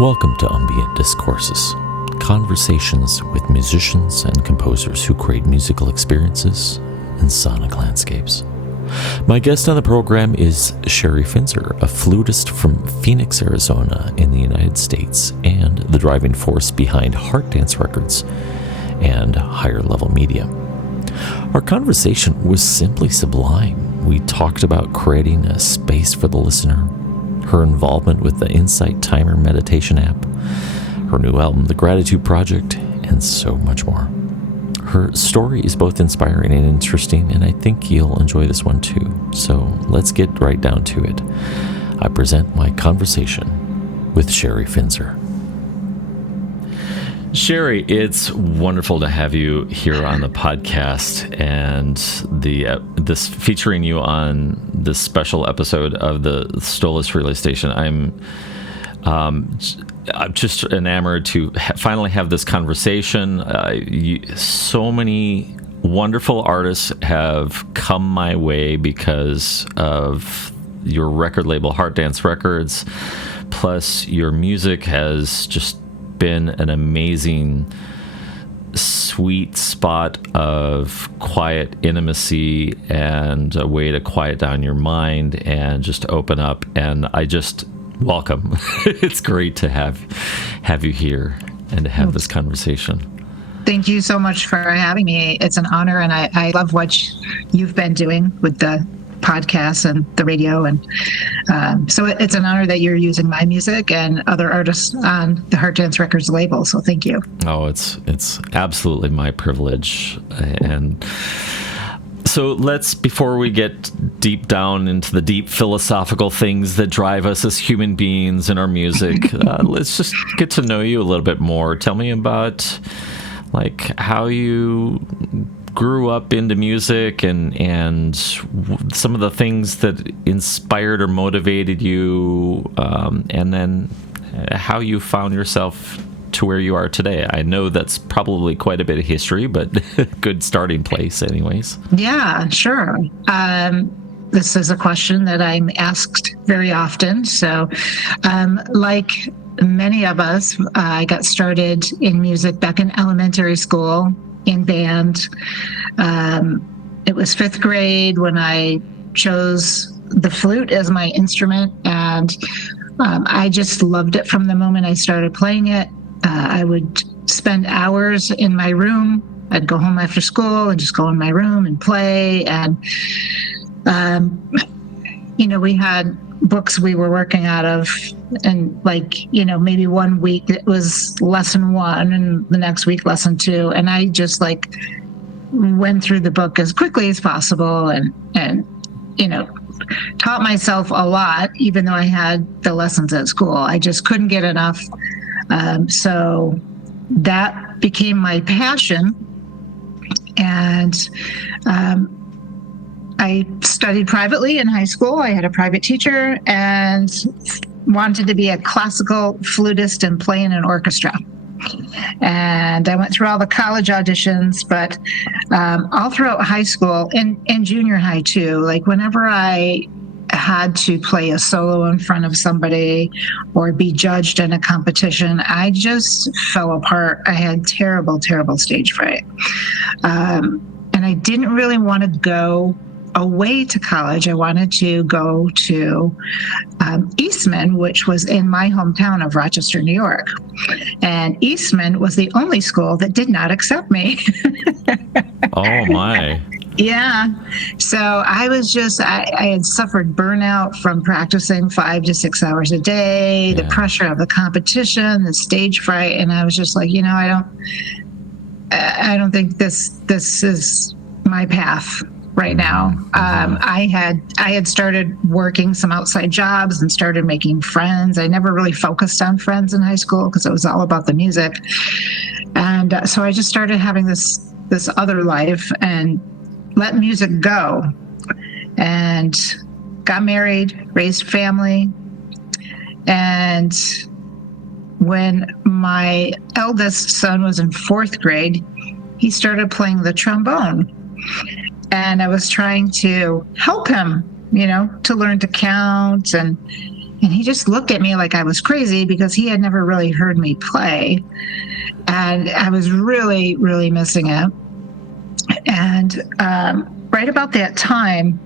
Welcome to Ambient Discourses, conversations with musicians and composers who create musical experiences and sonic landscapes. My guest on the program is Sherry Finzer, a flutist from Phoenix, Arizona in the United States, and the driving force behind Heart Dance Records and Higher Level Media. Our conversation was simply sublime. We talked about creating a space for the listener, her involvement with the Insight Timer meditation app, her new album, The Gratitude Project, and so much more. Her story is both inspiring and interesting, and I think you'll enjoy this one too. So let's get right down to it. I present my conversation with Sherry Finzer. Sherry, it's wonderful to have you here on the podcast, and this featuring you on this special episode of the Stolus Relay Station. I'm just enamored to finally have this conversation. So many wonderful artists have come my way because of your record label, Heart Dance Records. Plus, your music has just been an amazing sweet spot of quiet intimacy and a way to quiet down your mind and just open up. And I just welcome. It's great to have you here and to have this conversation. Thank you so much for having me. It's an honor, and I love what you've been doing with the podcast and the radio, and so it's an honor that you're using my music and other artists on the Heart Dance Records label. So thank you. Oh, it's absolutely my privilege. And so before we get deep down into the deep philosophical things that drive us as human beings in our music, let's just get to know you a little bit more. Tell me about how you grew up into music and some of the things that inspired or motivated you, and then how you found yourself to where you are today. I know that's probably quite a bit of history, but good starting place anyways. Yeah, sure. This is a question that I'm asked very often. So like many of us, I got started in music back in elementary school in band. It was fifth grade when I chose the flute as my instrument, and I just loved it from the moment I started playing it. I would spend hours in my room. I'd go home after school and just go in my room and play. And, we had books we were working out of, and maybe one week it was lesson 1 and the next week lesson 2. And I just went through the book as quickly as possible and taught myself a lot, even though I had the lessons at school. I just couldn't get enough. So that became my passion. And I studied privately in high school. I had a private teacher and wanted to be a classical flutist and play in an orchestra. And I went through all the college auditions, but all throughout high school and junior high too, whenever I had to play a solo in front of somebody or be judged in a competition, I just fell apart. I had terrible, terrible stage fright. And I didn't really want to go away to college. I wanted to go to Eastman, which was in my hometown of Rochester, New York. And Eastman was the only school that did not accept me. Oh my. Yeah. So I was I had suffered burnout from practicing 5 to 6 hours a day, the pressure of the competition, the stage fright. And I was just I don't think this is my path right now. I had started working some outside jobs and started making friends. I never really focused on friends in high school because it was all about the music. And so I just started having this other life and let music go, and got married, raised family. And when my eldest son was in 4th grade, he started playing the trombone. And I was trying to help him, to learn to count. And And he just looked at me like I was crazy because he had never really heard me play. And I was really, really missing it. And right about that time,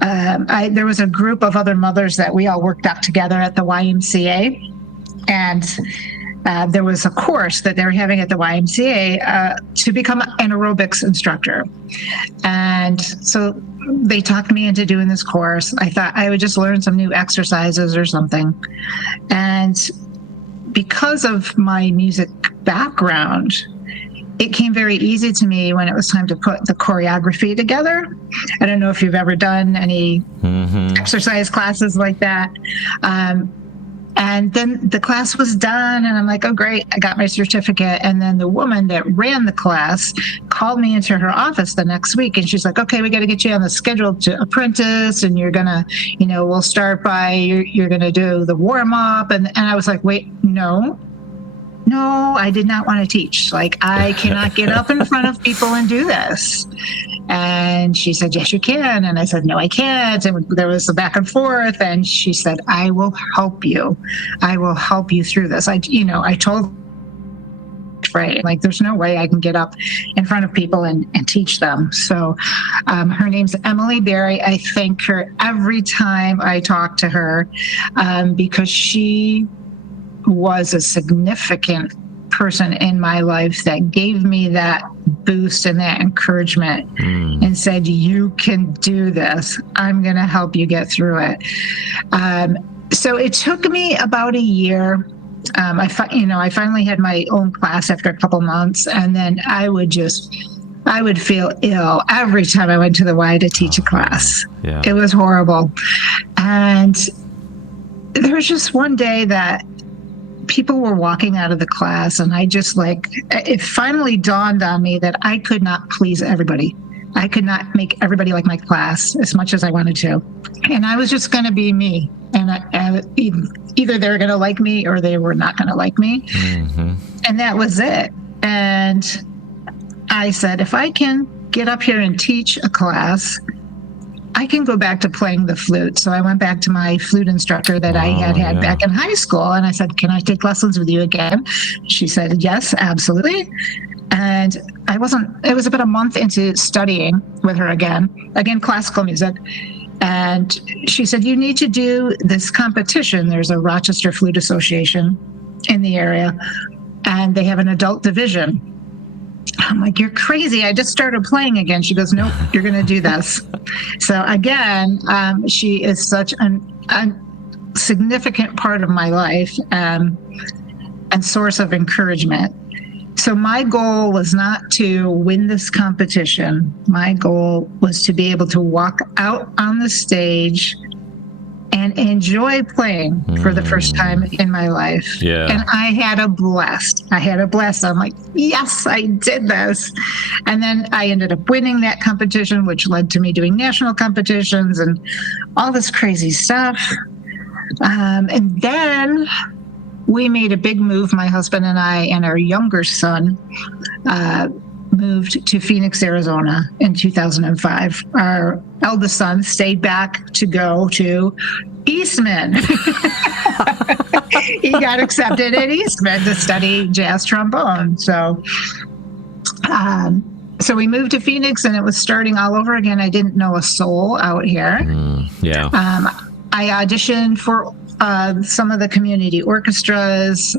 there was a group of other mothers that we all worked out together at the YMCA. And there was a course that they were having at the YMCA to become an aerobics instructor. And so they talked me into doing this course. I thought I would just learn some new exercises or something. And because of my music background, it came very easy to me when it was time to put the choreography together. I don't know if you've ever done any exercise classes like that. And then the class was done, and I'm like, oh, great, I got my certificate. And then the woman that ran the class called me into her office the next week, and she's like, okay, we got to get you on the schedule to apprentice, and you're going to, we'll start by, you're going to do the warm-up. And I was like, wait, no, I did not want to teach. Like, I cannot get up in front of people and do this. And she said, yes, you can. And I said, no, I can't. And there was a back and forth. And she said, I will help you. I will help you through this. I told right, like, there's no way I can get up in front of people and teach them. So her name's Emily Berry. I thank her every time I talk to her because she was a significant person in my life that gave me that boost and that encouragement and said, you can do this. I'm going to help you get through it. So it took me about a year. I finally had my own class after a couple months, and then I would feel ill every time I went to the Y to teach a class. Yeah. It was horrible. And there was just one day that people were walking out of the class, and it finally dawned on me that I could not please everybody. I could not make everybody like my class as much as I wanted to. And I was just going to be me. And either they were going to like me or they were not going to like me. Mm-hmm. And that was it. And I said, if I can get up here and teach a class, I can go back to playing the flute. So I went back to my flute instructor that I had back in high school. And I said, can I take lessons with you again? She said, yes, absolutely. And it was about a month into studying with her again, classical music. And she said, you need to do this competition. There's a Rochester Flute Association in the area, and they have an adult division. I'm like, you're crazy. I just started playing again. She goes, nope, you're going to do this. So again, she is such a significant part of my life and source of encouragement. So my goal was not to win this competition. My goal was to be able to walk out on the stage and enjoy playing for the first time in my life. Yeah. And I had a blast. I'm like, yes, I did this. And then I ended up winning that competition, which led to me doing national competitions and all this crazy stuff. And then we made a big move, my husband and I and our younger son moved to Phoenix, Arizona in 2005. Our eldest son stayed back to go to Eastman. He got accepted at Eastman to study jazz trombone. So we moved to Phoenix, and it was starting all over again. I didn't know a soul out here. I auditioned for some of the community orchestras.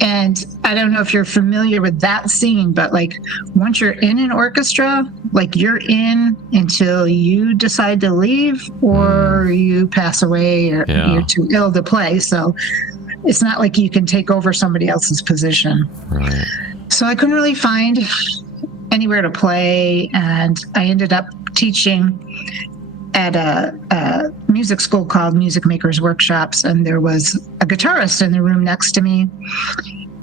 And I don't know if you're familiar with that scene, but like once you're in an orchestra, like you're in until you decide to leave or you pass away or you're too ill to play. So it's not like you can take over somebody else's position. Right. So I couldn't really find anywhere to play. And I ended up teaching at a music school called Music Makers Workshops, and there was a guitarist in the room next to me.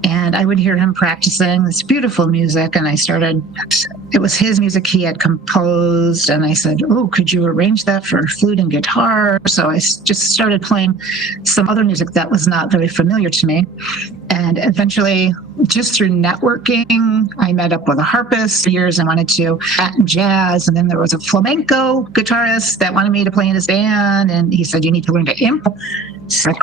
And I would hear him practicing this beautiful music. And it was his music he had composed. And I said, oh, could you arrange that for flute and guitar? So I just started playing some other music that was not very familiar to me. And eventually, just through networking, I met up with a harpist for years and wanted to act in jazz. And then there was a flamenco guitarist that wanted me to play in his band. And he said, you need to learn to imp. A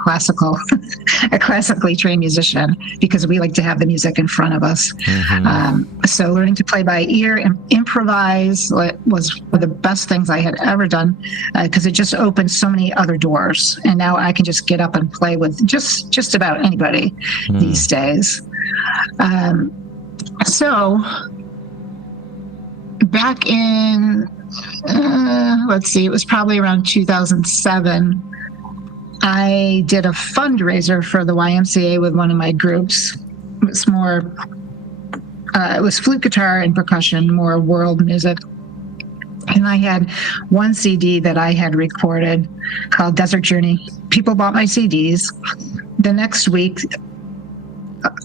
classically trained musician, because we like to have the music in front of us. So learning to play by ear and improvise was one of the best things I had ever done, because it just opened so many other doors. And now I can just get up and play with just about anybody these days. So back in, it was probably around 2007, I did a fundraiser for the YMCA with one of my groups. It was flute, guitar, and percussion, more world music. And I had one CD that I had recorded called Desert Journey. People bought my CDs. The next week,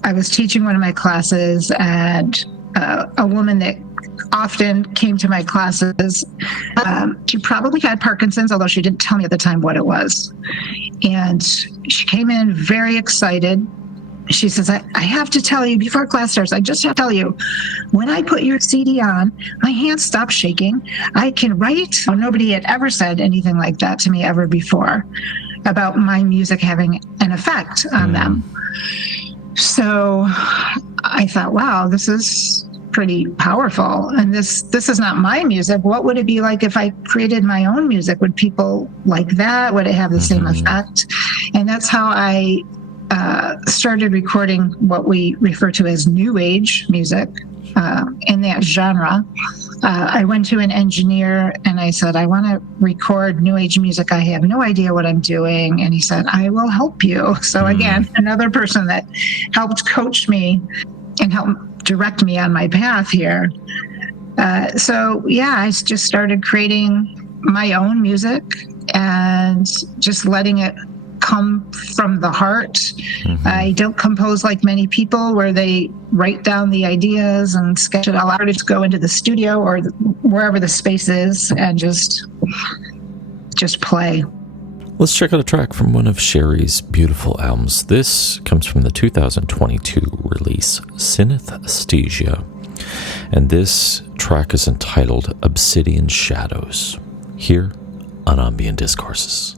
I was teaching one of my classes, and a woman that often came to my classes, she probably had Parkinson's, although she didn't tell me at the time what it was. And she came in very excited. She says, I have to tell you before class starts, I just have to tell you, when I put your CD on, my hands stopped shaking. I can write. Nobody had ever said anything like that to me ever before about my music having an effect on them. So I thought, wow, this is pretty powerful. And this is not my music. What would it be like if I created my own music? Would people like that? Would it have the same effect? And that's how I started recording what we refer to as new age music in that genre. I went to an engineer and I said, I want to record new age music. I have no idea what I'm doing. And he said, I will help you. So again, another person that helped coach me and help direct me on my path here. I just started creating my own music and just letting it come from the heart. I don't compose like many people where they write down the ideas and sketch it all out. I just go into the studio or wherever the space is and just play. Let's check out a track from one of Sherry's beautiful albums. This comes from the 2022 release, Synesthesia. And this track is entitled Obsidian Shadows, here on Ambient Discourses.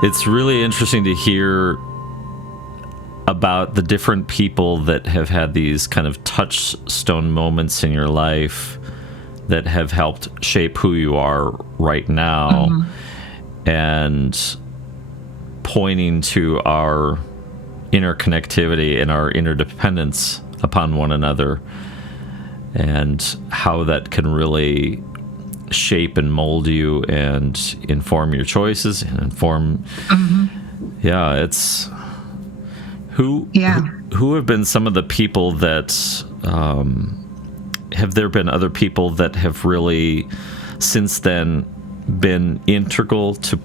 It's really interesting to hear about the different people that have had these kind of touchstone moments in your life that have helped shape who you are right now, and pointing to our interconnectivity and our interdependence upon one another, and how that can really shape and mold you and inform your choices and inform. It's who have been some of the people that have there been other people that have really since then been integral to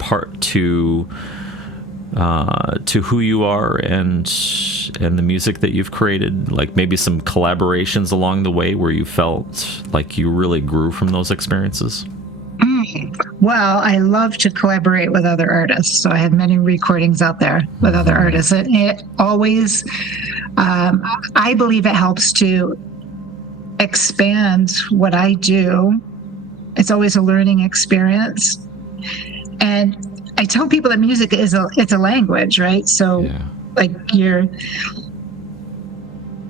who you are and the music that you've created, like maybe some collaborations along the way where you felt like you really grew from those experiences? Well, I love to collaborate with other artists, so I have many recordings out there with other artists. It always, I believe it helps to expand what I do. It's always a learning experience, and I tell people that music it's a language, right? So like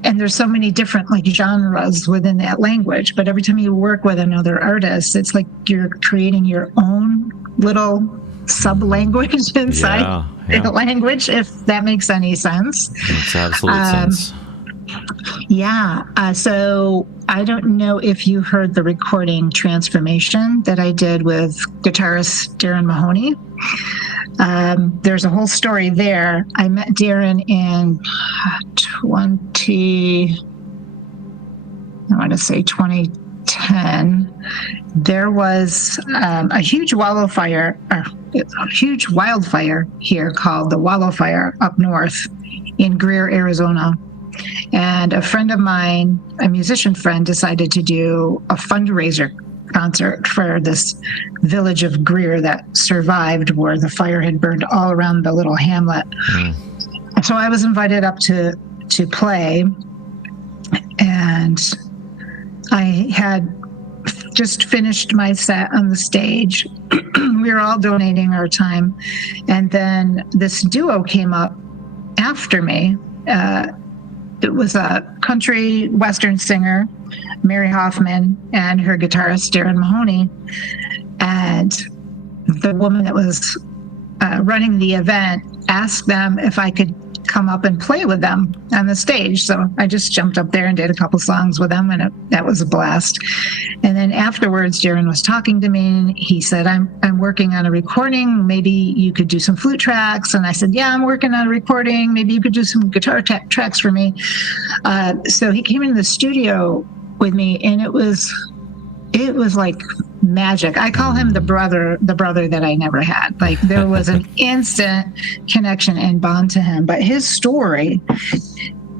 and there's so many different like genres within that language, but every time you work with another artist, it's like you're creating your own little sub-language inside the language, if that makes any sense. Makes absolute sense. So I don't know if you heard the recording Transformation that I did with guitarist Darren Mahoney. There's a whole story there. I met Darren in 2010. There was a huge wildfire here called the Wallow Fire up north in Greer, Arizona. And a friend of mine, a musician friend, decided to do a fundraiser concert for this village of Greer that survived, where the fire had burned all around the little hamlet. So I was invited up to play, and I had just finished my set on the stage. We were all donating our time, and then this duo came up after me. It was a country western singer, Mary Hoffman, and her guitarist, Darren Mahoney. And the woman that was running the event asked them if I could come up and play with them on the stage. So I just jumped up there and did a couple songs with them, and that was a blast. And then afterwards, Darren was talking to me, and he said, I'm working on a recording. Maybe you could do some flute tracks. And I said, yeah, I'm working on a recording. Maybe you could do some guitar tracks for me. So he came into the studio with me, and it was like magic. I call him the brother that I never had. Like, there was an instant connection and bond to him. But his story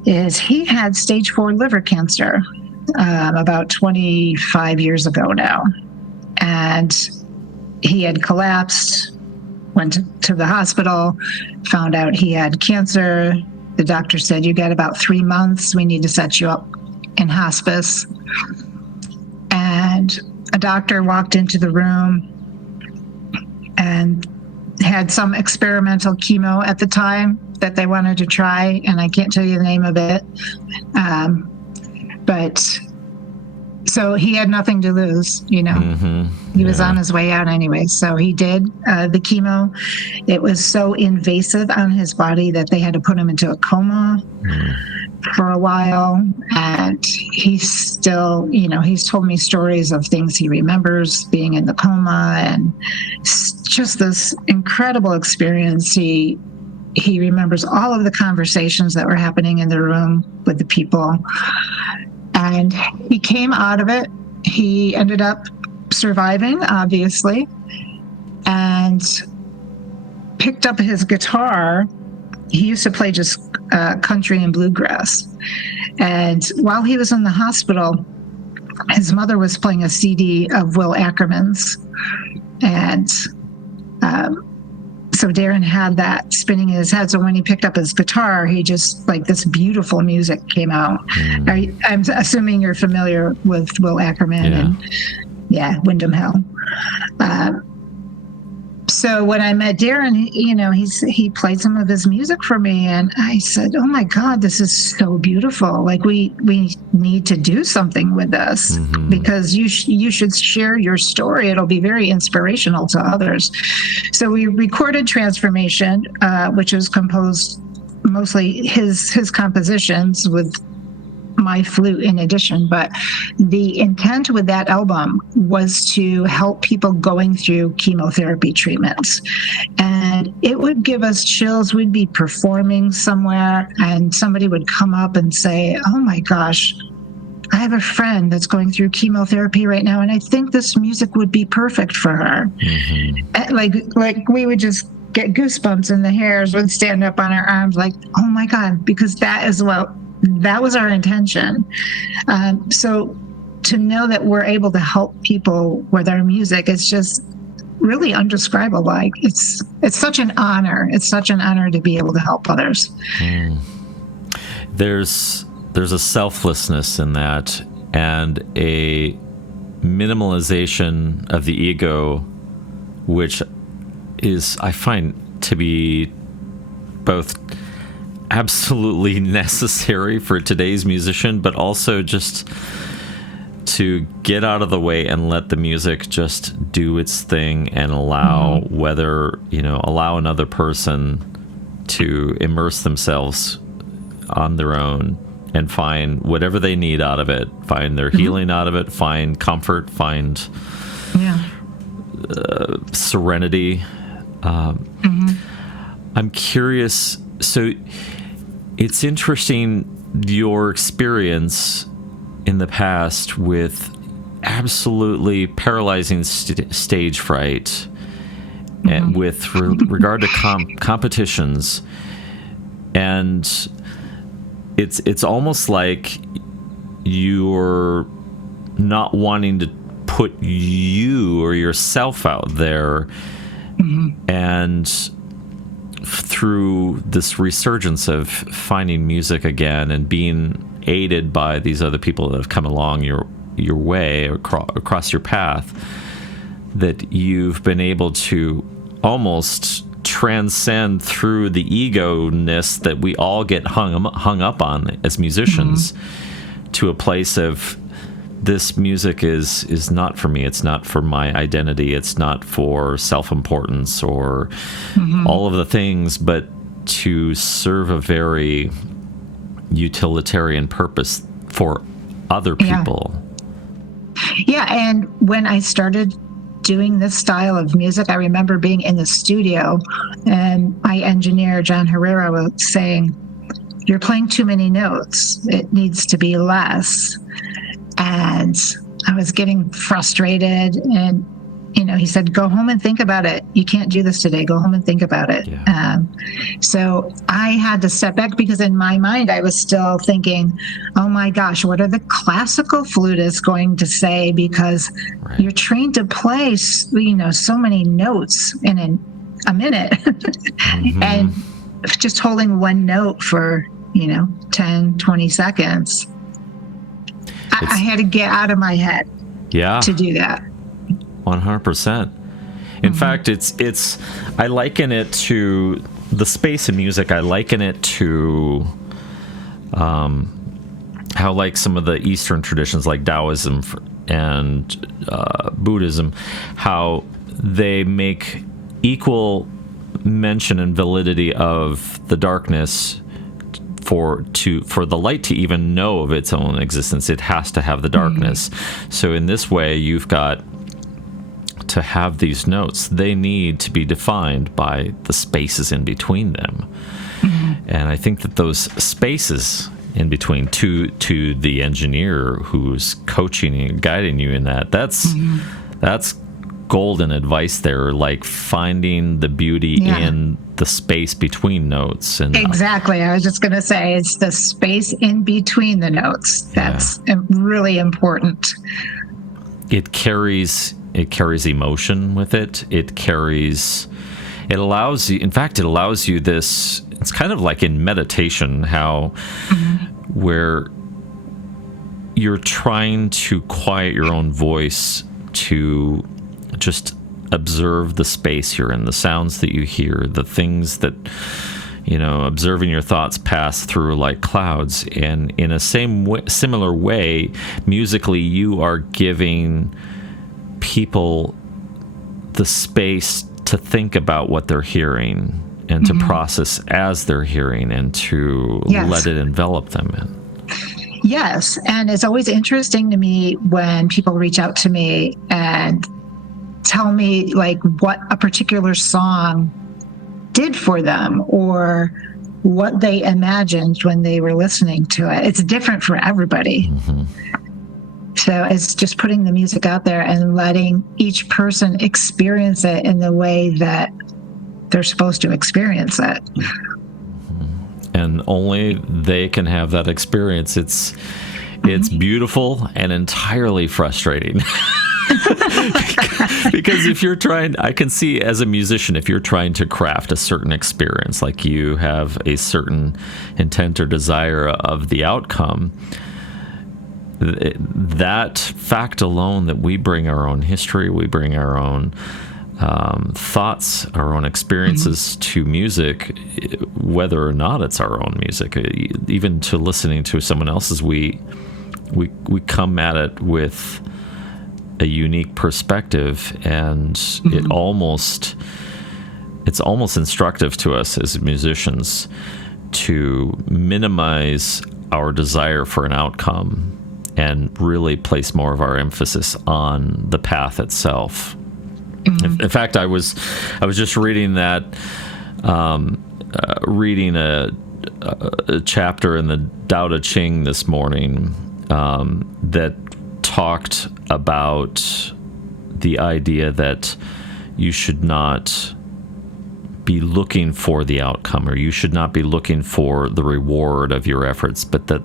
is he had stage 4 liver cancer about 25 years ago now. And he had collapsed, went to the hospital, found out he had cancer. The doctor said, you got about 3 months. We need to set you up in hospice. And a doctor walked into the room and had some experimental chemo at the time that they wanted to try, and I can't tell you the name of it. But so he had nothing to lose, you know. He was on his way out anyway. So he did the chemo. It was so invasive on his body that they had to put him into a coma for a while. And he's still, you know, he's told me stories of things he remembers being in the coma, and just this incredible experience. He remembers all of the conversations that were happening in the room with the people. And he came out of it. He ended up surviving, obviously, and picked up his guitar. He used to play just country and bluegrass. And while he was in the hospital, his mother was playing a CD of Will Ackerman's. And so Darren had that spinning in his head. So when he picked up his guitar, he just, like, this beautiful music came out. I'm assuming you're familiar with Will Ackerman and Windham Hill. So when I met Darren, he played some of his music for me, and I said, "Oh my God, this is so beautiful! Like we need to do something with this because you should share your story. It'll be very inspirational to others." So we recorded Transformation, which is composed mostly his compositions with my flute in addition, but the intent with that album was to help people going through chemotherapy treatments. And it would give us chills. We'd be performing somewhere and somebody would come up and say, "Oh my gosh, I have a friend that's going through chemotherapy right now, and I think this music would be perfect for her." And like we would just get goosebumps and the hairs would stand up on our arms like, "Oh my God," because that was our intention. So to know that we're able to help people with our music, it's just really undescribable. Like it's such an honor. It's such an honor to be able to help others. There's a selflessness in that and a minimalization of the ego, which is, I find, to be both absolutely necessary for today's musician, but also just to get out of the way and let the music just do its thing and allow allow another person to immerse themselves on their own and find whatever they need out of it, find their healing out of it, find comfort, find serenity. I'm curious, so it's interesting your experience in the past with absolutely paralyzing stage fright and with regard to competitions, and it's almost like you're not wanting to put you or yourself out there, and through this resurgence of finding music again and being aided by these other people that have come along your way across your path, that you've been able to almost transcend through the ego-ness that we all get hung up on as musicians to a place of, this music is not for me. It's not for my identity. It's not for self-importance or all of the things, but to serve a very utilitarian purpose for other people. Yeah, and when I started doing this style of music, I remember being in the studio and my engineer, John Herrera, was saying, "You're playing too many notes. It needs to be less." And I was getting frustrated, and he said, "Go home and think about it. You can't do this today. Go home and think about it." So I had to step back because in my mind I was still thinking, "Oh my gosh, what are the classical flutists going to say?" Because you're trained to play, so many notes in a minute, and just holding one note for 10, 20 seconds. I had to get out of my head to do that. 100%. In fact, it's I liken it to the space in music. I liken it to how, like, some of the Eastern traditions like Taoism and Buddhism, how they make equal mention and validity of the darkness. For the light to even know of its own existence, it has to have the darkness. So in this way, you've got to have these notes. They need to be defined by the spaces in between them. And I think that those spaces in between, to the engineer who's coaching and guiding you in that's golden advice there, like finding the beauty in the space between notes. And exactly, I was just going to say, it's the space in between the notes that's really important. It carries emotion with it. It allows you this, it's kind of like in meditation, how where you're trying to quiet your own voice to just observe the space you're in, the sounds that you hear, the things that, observing your thoughts pass through like clouds. And in a similar way, musically, you are giving people the space to think about what they're hearing and to process as they're hearing and to let it envelop them. Yes. And it's always interesting to me when people reach out to me and tell me like what a particular song did for them or what they imagined when they were listening to it. It's different for everybody. So it's just putting the music out there and letting each person experience it in the way that they're supposed to experience it. And only they can have that experience. It's beautiful and entirely frustrating. Because if you're trying, I can see as a musician, if you're trying to craft a certain experience, like you have a certain intent or desire of the outcome, that fact alone that we bring our own history, we bring our own thoughts, our own experiences to music, whether or not it's our own music, even to listening to someone else's, we come at it with a unique perspective, and it's almost instructive to us as musicians to minimize our desire for an outcome and really place more of our emphasis on the path itself. In fact, I was just reading that, reading a chapter in the Tao Te Ching this morning that talked about the idea that you should not be looking for the outcome, or you should not be looking for the reward of your efforts, but that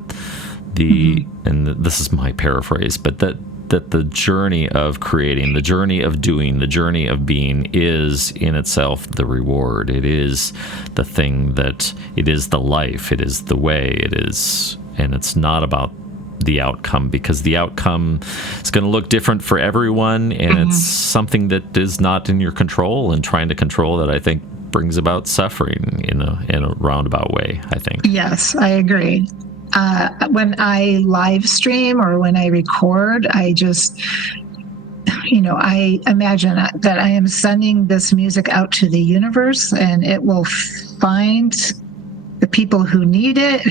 and this is my paraphrase, but that the journey of creating, the journey of doing, the journey of being is in itself the reward. It is the thing that, it is the life, it is the way, it is, and it's not about the outcome, because the outcome is going to look different for everyone, and it's something that is not in your control, and trying to control that, I think, brings about suffering in a roundabout way, I think. Yes, I agree. When I live stream or when I record, I just, I imagine that I am sending this music out to the universe, and it will find the people who need it.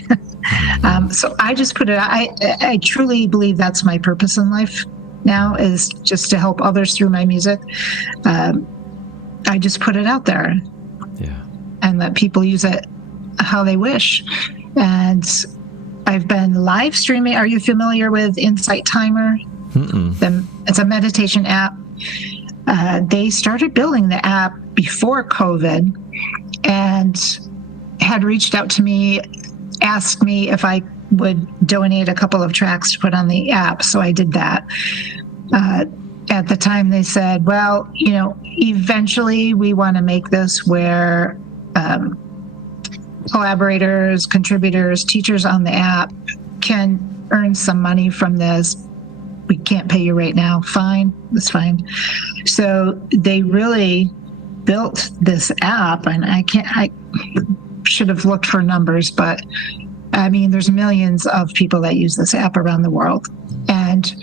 So I just put it out. I truly believe that's my purpose in life now, is just to help others through my music. I just put it out there and let people use it how they wish. And I've been live streaming. Are you familiar with Insight Timer? It's a meditation app. They started building the app before COVID and had reached out to me, asked me if I would donate a couple of tracks to put on the app. So I did that. At the time, they said, well, eventually we want to make this where collaborators, contributors, teachers on the app can earn some money from this. We can't pay you right now. Fine, that's fine. So they really built this app, and I should have looked for numbers, but I mean, there's millions of people that use this app around the world. And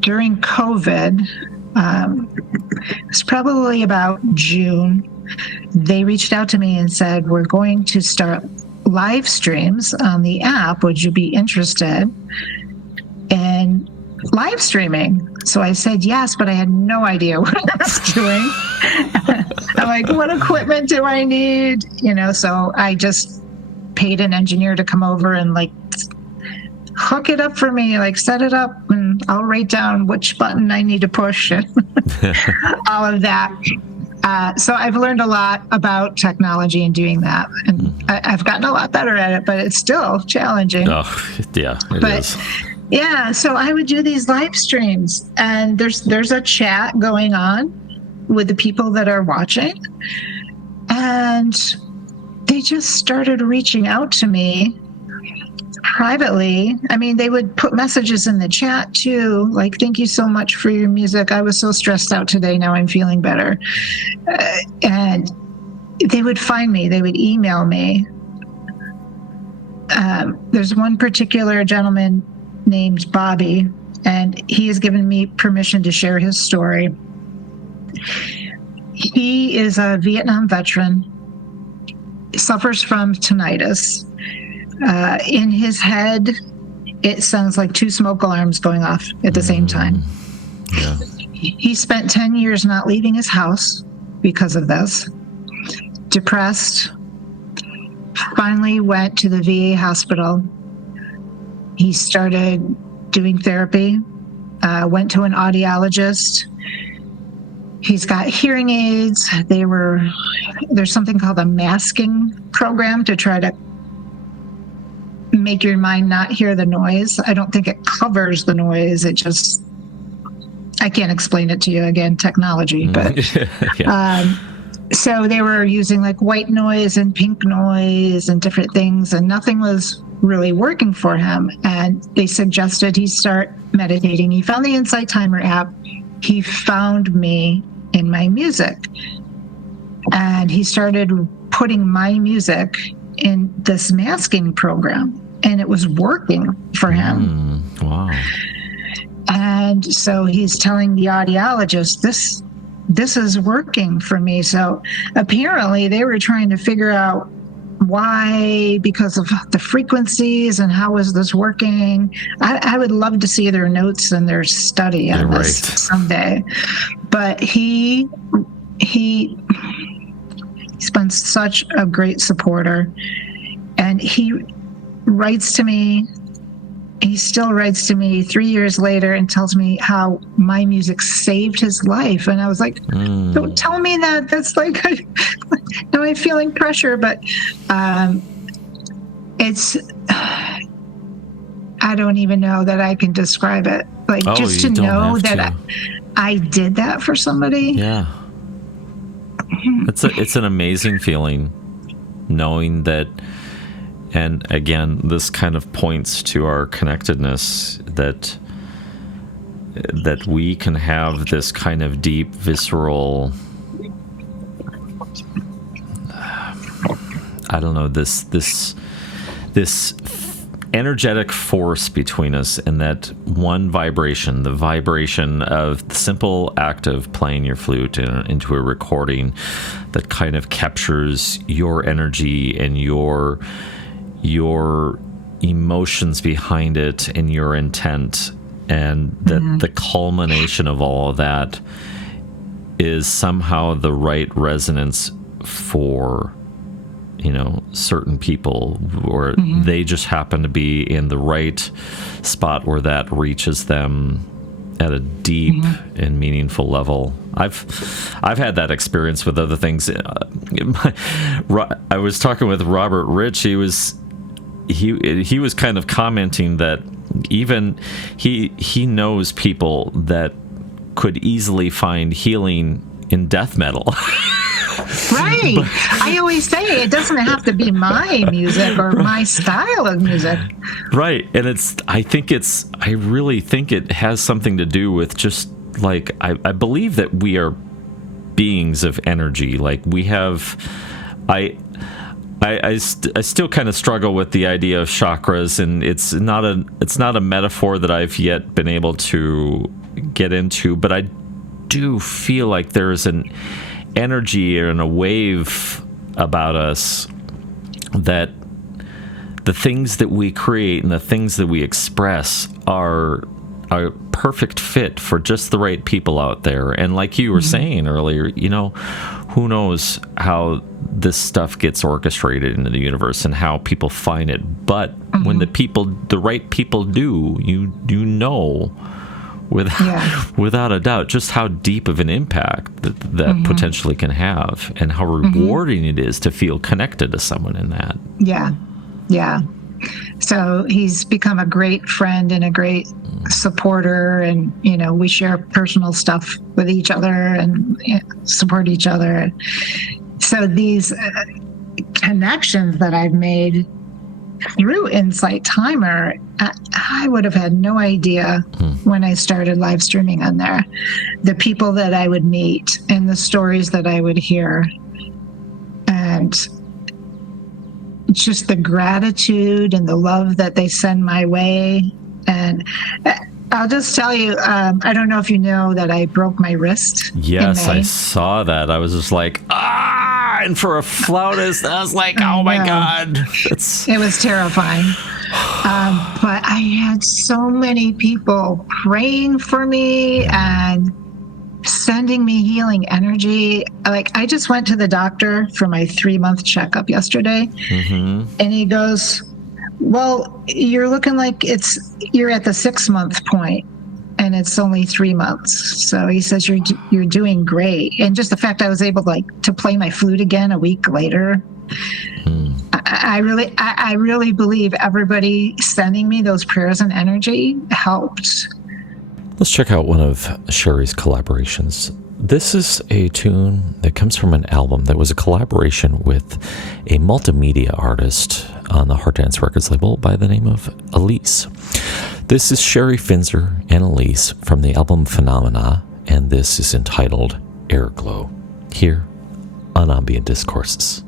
during COVID, it was probably about June, they reached out to me and said, we're going to start live streams on the app. Would you be interested in live streaming? So I said yes, but I had no idea what I was doing. I'm like, what equipment do I need? So I just paid an engineer to come over and hook it up for me, set it up, and I'll write down which button I need to push and all of that. So I've learned a lot about technology and doing that, and I've gotten a lot better at it, but it's still challenging. Oh, yeah, it is. Yeah, so I would do these live streams, and there's a chat going on with the people that are watching, and they just started reaching out to me privately, I mean, they would put messages in the chat too, like, thank you so much for your music. I was so stressed out today. Now I'm feeling better. And they would find me, they would email me. There's one particular gentleman named Bobby, and he has given me permission to share his story. He is a Vietnam veteran, suffers from tinnitus. In his head, it sounds like two smoke alarms going off at the same time. Yeah. He spent 10 years not leaving his house because of this. Depressed. Finally went to the VA hospital. He started doing therapy, went to an audiologist. He's got hearing aids. There's something called a masking program to try to make your mind not hear the noise. I don't think it covers the noise. It just, I can't explain it to you, again, technology, but Yeah. so they were using like white noise and pink noise and different things, and nothing was really working for him. And they suggested he start meditating. He found the Insight Timer app. He found me in my music, and he started putting my music in this masking program, and it was working for him. Wow. And so he's telling the audiologist, this is working for me. So apparently they were trying to figure out why, because of the frequencies and how is this working. I would love to see their notes and their study on this someday. But he's been such a great supporter, and he writes to me. He still writes to me 3 years later and tells me how my music saved his life. And I was like, don't tell me that. That's like, now I'm feeling pressure, but it's, I don't even know that I can describe it. Like, just to know that I did that for somebody. Yeah. It's an amazing feeling knowing that. And again, this kind of points to our connectedness, that we can have this kind of deep, visceral, I don't know, this energetic force between us, and that one vibration, the vibration of the simple act of playing your flute into a recording that kind of captures your energy and your emotions behind it and your intent, and that the culmination of all of that is somehow the right resonance for, you know, certain people, or they just happen to be in the right spot where that reaches them at a deep and meaningful level. I've had that experience with other things. I was talking with Robert Rich. He was kind of commenting that even he knows people that could easily find healing in death metal. Right. I always say it doesn't have to be my music or my style of music. Right. And I really think it has something to do with just like, I believe that we are beings of energy. Like, we have, I still kind of struggle with the idea of chakras, and it's not a metaphor that I've yet been able to get into, but I do feel like there's an energy and a wave about us, that the things that we create and the things that we express are a perfect fit for just the right people out there. And like you were saying earlier, you know, who knows how this stuff gets orchestrated into the universe and how people find it. But when the right people do, you know, without a doubt, just how deep of an impact that potentially can have, and how rewarding it is to feel connected to someone in that. Yeah. So he's become a great friend and a great supporter, and, you know, we share personal stuff with each other and support each other. So these connections that I've made through Insight Timer, I would have had no idea when I started live streaming on there, the people that I would meet and the stories that I would hear. And just the gratitude and the love that they send my way. And I'll just tell you, I don't know if you know that I broke my wrist. Yes, I saw that. I was just like, and for a flautist, I was like, oh my God. It was terrifying. But I had so many people praying for me and sending me healing energy. Like, I just went to the doctor for my 3-month checkup yesterday, and he goes, well, you're looking like you're at the 6-month point, and it's only 3 months. So he says you're doing great. And just the fact I was able to play my flute again a week later, I really believe everybody sending me those prayers and energy helped. Let's check out one of Sherry's collaborations. This is a tune that comes from an album that was a collaboration with a multimedia artist on the Heart Dance Records label by the name of Elise. This is Sherry Finzer and Elise from the album Phenomena, and this is entitled Airglow, here on Ambient Discourses.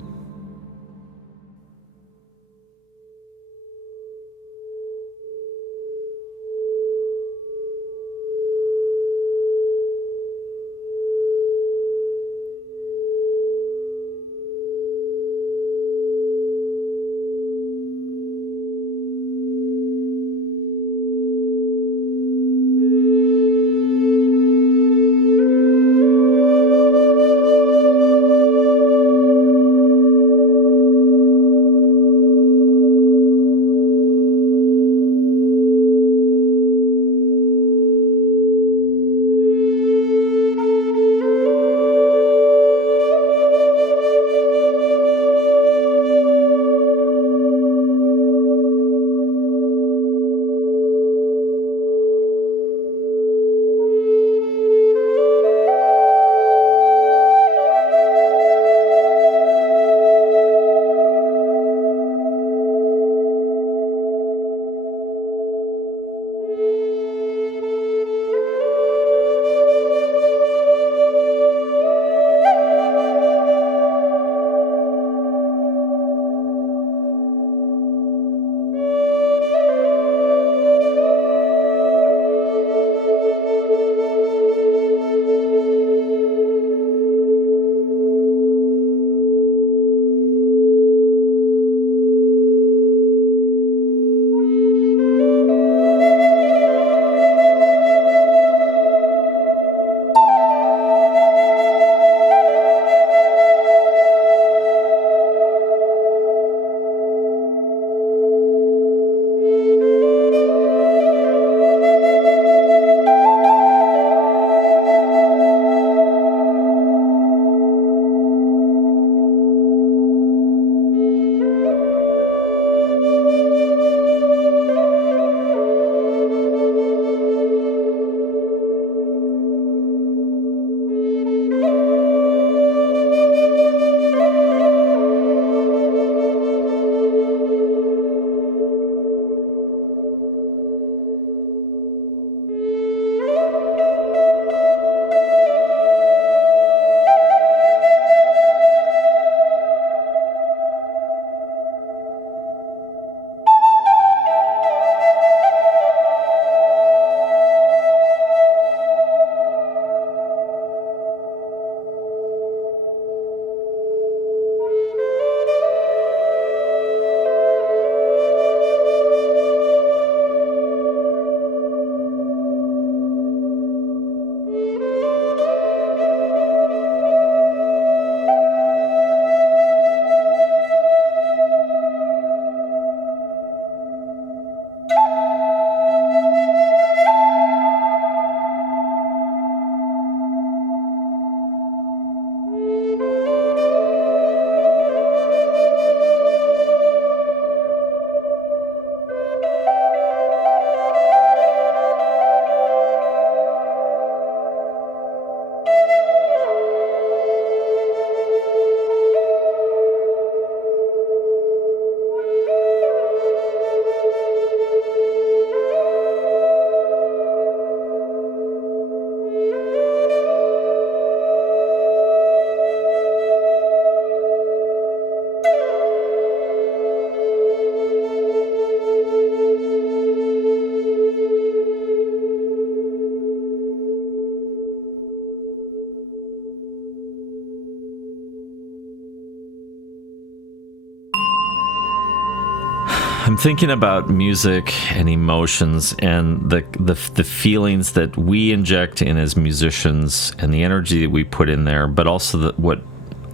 I'm thinking about music and emotions and the feelings that we inject in as musicians and the energy that we put in there, but also what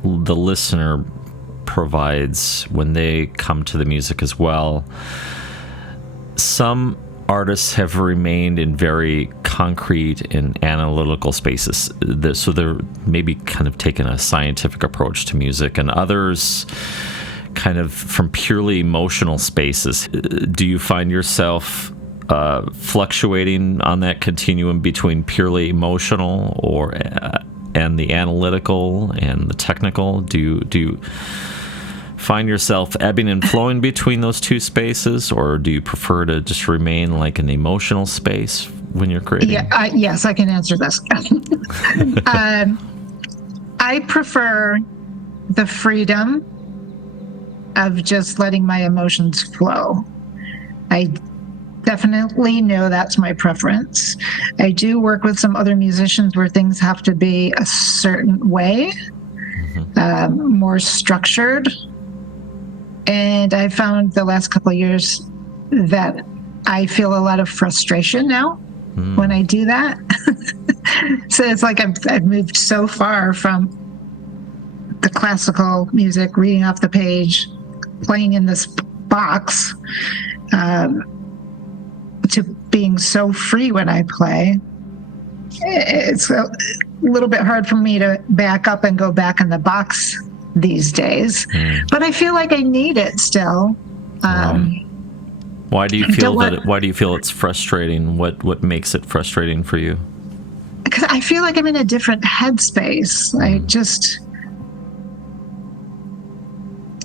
the listener provides when they come to the music as well. Some artists have remained in very concrete and analytical spaces, so they're maybe kind of taking a scientific approach to music, and others kind of from purely emotional spaces. Do you find yourself fluctuating on that continuum between purely emotional and the analytical and the technical? Do you find yourself ebbing and flowing between those two spaces, or do you prefer to just remain like an emotional space when you're creating? Yeah, yes, I can answer this. I prefer the freedom of just letting my emotions flow. I definitely know that's my preference. I do work with some other musicians where things have to be a certain way, more structured. And I found the last couple of years that I feel a lot of frustration now when I do that. So it's like I've moved so far from the classical music, reading off the page, playing in this box, to being so free when I play. It's a little bit hard for me to back up and go back in the box these days, but I feel like I need it still. Why do you feel why do you feel it's frustrating? What makes it frustrating for you? Because I feel like I'm in a different headspace.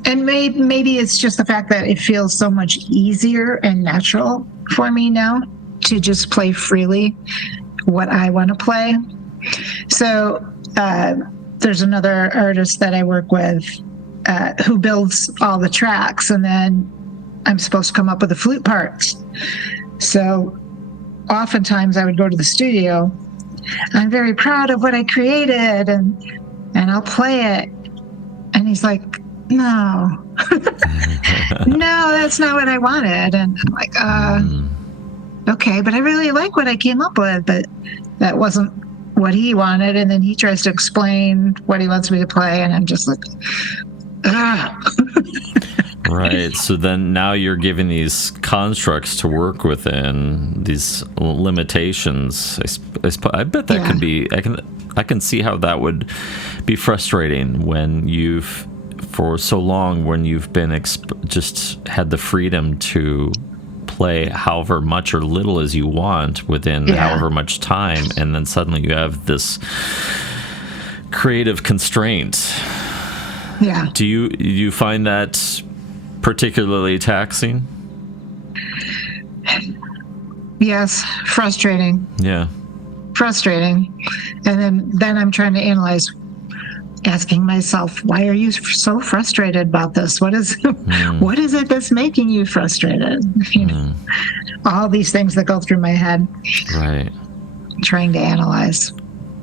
And maybe it's just the fact that it feels so much easier and natural for me now to just play freely what I want to play. So there's another artist that I work with who builds all the tracks, and then I'm supposed to come up with the flute parts. So oftentimes I would go to the studio. I'm very proud of what I created, and I'll play it. And he's like, no, no, that's not what I wanted. And I'm like, okay, but I really like what I came up with, but that wasn't what he wanted. And then he tries to explain what he wants me to play, and I'm just like, Right. So then now you're given these constructs to work within, these limitations. I bet that could be, I can see how that would be frustrating when for so long, when you've been just had the freedom to play however much or little as you want within however much time, and then suddenly you have this creative constraint. Yeah. Do you find that particularly taxing? Yes, frustrating. Yeah. Frustrating. And then I'm trying to analyze, asking myself, why are you so frustrated about this? What is it that's making you frustrated? All these things that go through my head. Right. Trying to analyze.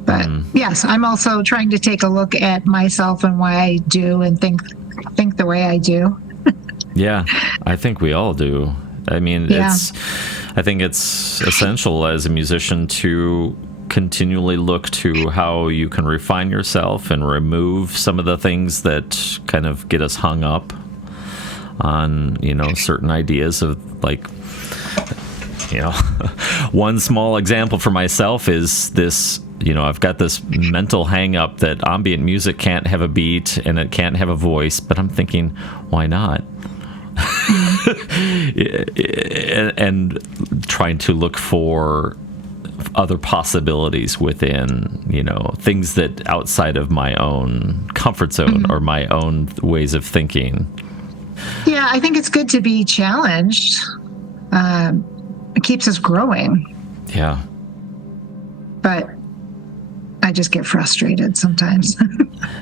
But yes, I'm also trying to take a look at myself and why I do and think the way I do. Yeah, I think we all do. I mean, I think it's essential as a musician to continually look to how you can refine yourself and remove some of the things that kind of get us hung up on, certain ideas of, like, one small example for myself is this, I've got this mental hang up that ambient music can't have a beat and it can't have a voice, but I'm thinking, why not? And trying to look for other possibilities within, things that outside of my own comfort zone or my own ways of thinking. Yeah, I think it's good to be challenged. It keeps us growing. Yeah. But I just get frustrated sometimes.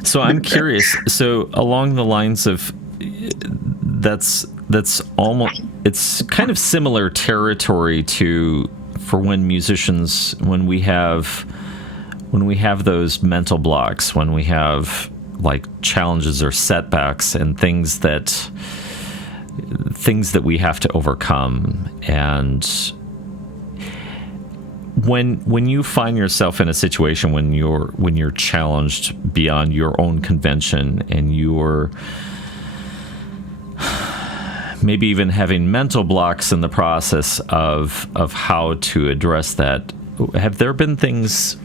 So I'm curious. So along the lines of that's almost, it's kind of similar territory for when musicians, when we have those mental blocks, when we have like challenges or setbacks and things that things that we have to overcome. And when you find yourself in a situation when you're challenged beyond your own convention, and you're maybe even having mental blocks in the process of how to address that, have there been things,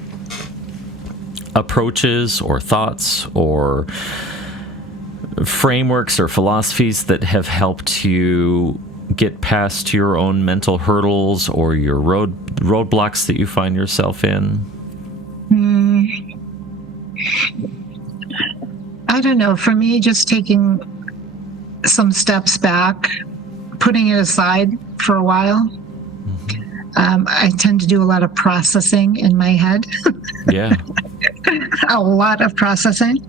approaches or thoughts or frameworks or philosophies that have helped you get past your own mental hurdles or your roadblocks that you find yourself in? I don't know. For me, just taking some steps back, putting it aside for a while. I tend to do a lot of processing in my head. Yeah. A lot of processing.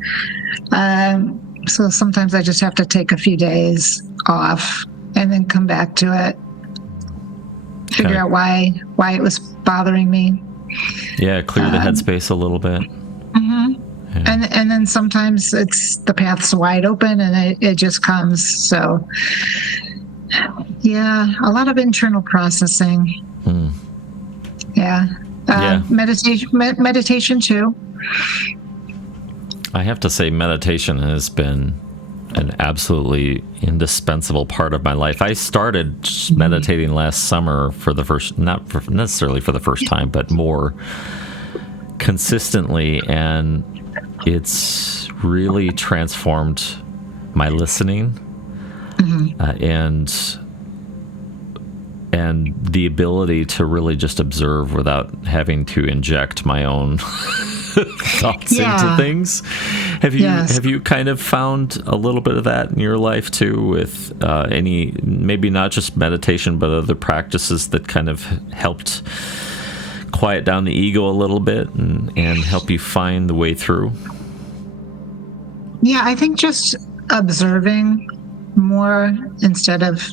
So sometimes I just have to take a few days off and then come back to it, figure out why it was bothering me. Yeah, clear the headspace a little bit. Yeah. And then sometimes it's the path's wide open and it just comes. So yeah, a lot of internal processing. Yeah. Meditation too. I have to say meditation has been an absolutely indispensable part of my life. I started meditating last summer not necessarily for the first time, but more consistently, and it's really transformed my listening and the ability to really just observe without having to inject my own thoughts into things. Have you kind of found a little bit of that in your life too, with any, maybe not just meditation, but other practices that kind of helped quiet down the ego a little bit and help you find the way through? Yeah, I think just observing more instead of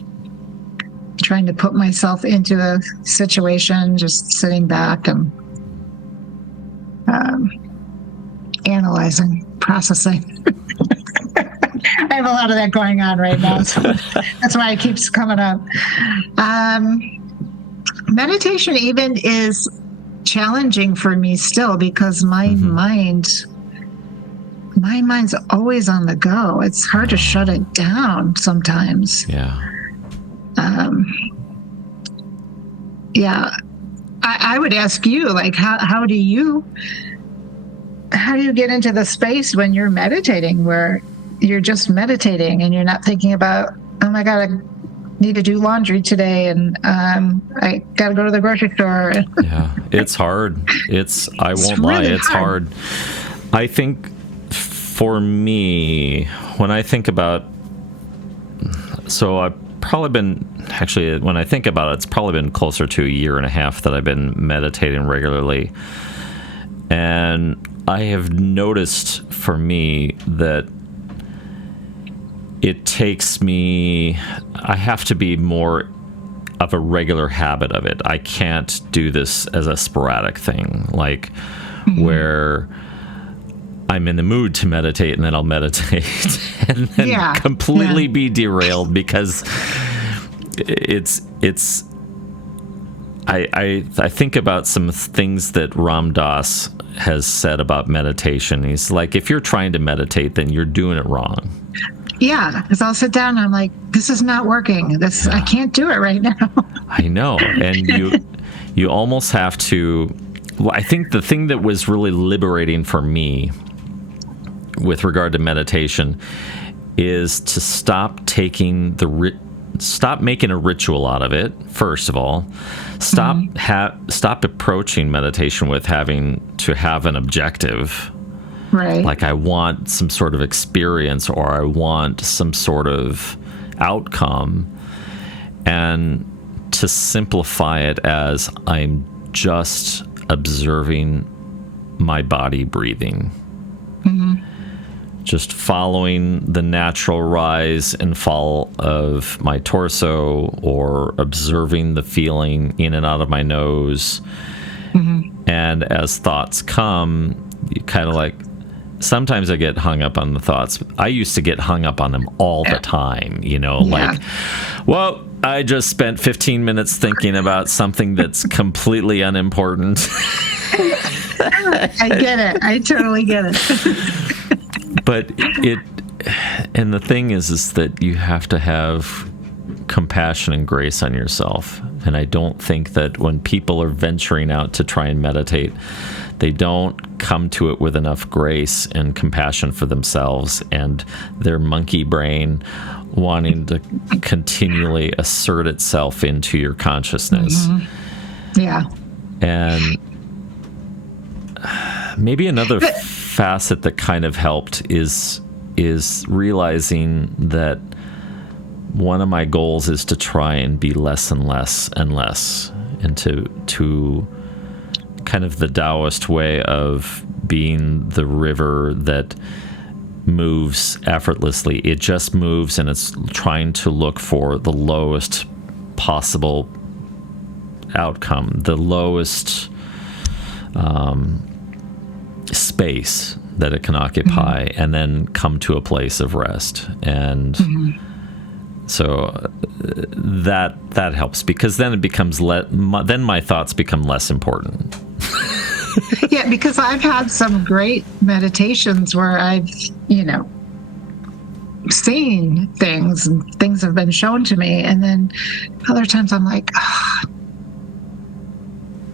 trying to put myself into a situation, just sitting back and analyzing, processing. I have a lot of that going on right now, so that's why it keeps coming up. Meditation even is challenging for me still, because my mind's always on the go. It's hard to shut it down sometimes. I would ask you, like, how do you get into the space when you're meditating, where you're just meditating and you're not thinking about, oh my God, I need to do laundry today, and I got to go to the grocery store. Yeah, it's hard. I won't lie, it's hard. I think for me, when I think about, when I think about it, it's probably been closer to 1.5 years that I've been meditating regularly. And I have noticed for me that it takes me, I have to be more of a regular habit of it. I can't do this as a sporadic thing, like where I'm in the mood to meditate and then I'll meditate and then completely be derailed, because I think about some things that Ram Dass has said about meditation. He's like, if you're trying to meditate, then you're doing it wrong. Yeah, because I'll sit down and I'm like, this is not working. I can't do it right now. I know. And you almost have to, well, I think the thing that was really liberating for me with regard to meditation is to stop making a ritual out of it. First of all, stop approaching meditation with having to have an objective. Right. Like, I want some sort of experience, or I want some sort of outcome, and to simplify it as I'm just observing my body breathing. Just following the natural rise and fall of my torso, or observing the feeling in and out of my nose. And as thoughts come, you kind of like sometimes I get hung up on the thoughts. I used to get hung up on them all the time, like, well, I just spent 15 minutes thinking about something that's completely unimportant. I get it. I totally get it. But and the thing is that you have to have compassion and grace on yourself. And I don't think that when people are venturing out to try and meditate, they don't come to it with enough grace and compassion for themselves and their monkey brain wanting to continually assert itself into your consciousness. Mm-hmm. Yeah. And maybe another facet that kind of helped is realizing that one of my goals is to try and be less and less and less, and to kind of the Taoist way of being the river that moves effortlessly. It just moves, and it's trying to look for the lowest possible outcome, the lowest space that it can occupy, mm-hmm. and then come to a place of rest. And mm-hmm. so that helps, because then it becomes then my thoughts become less important. Yeah, because I've had some great meditations where I've, seen things and things have been shown to me, and then other times I'm like,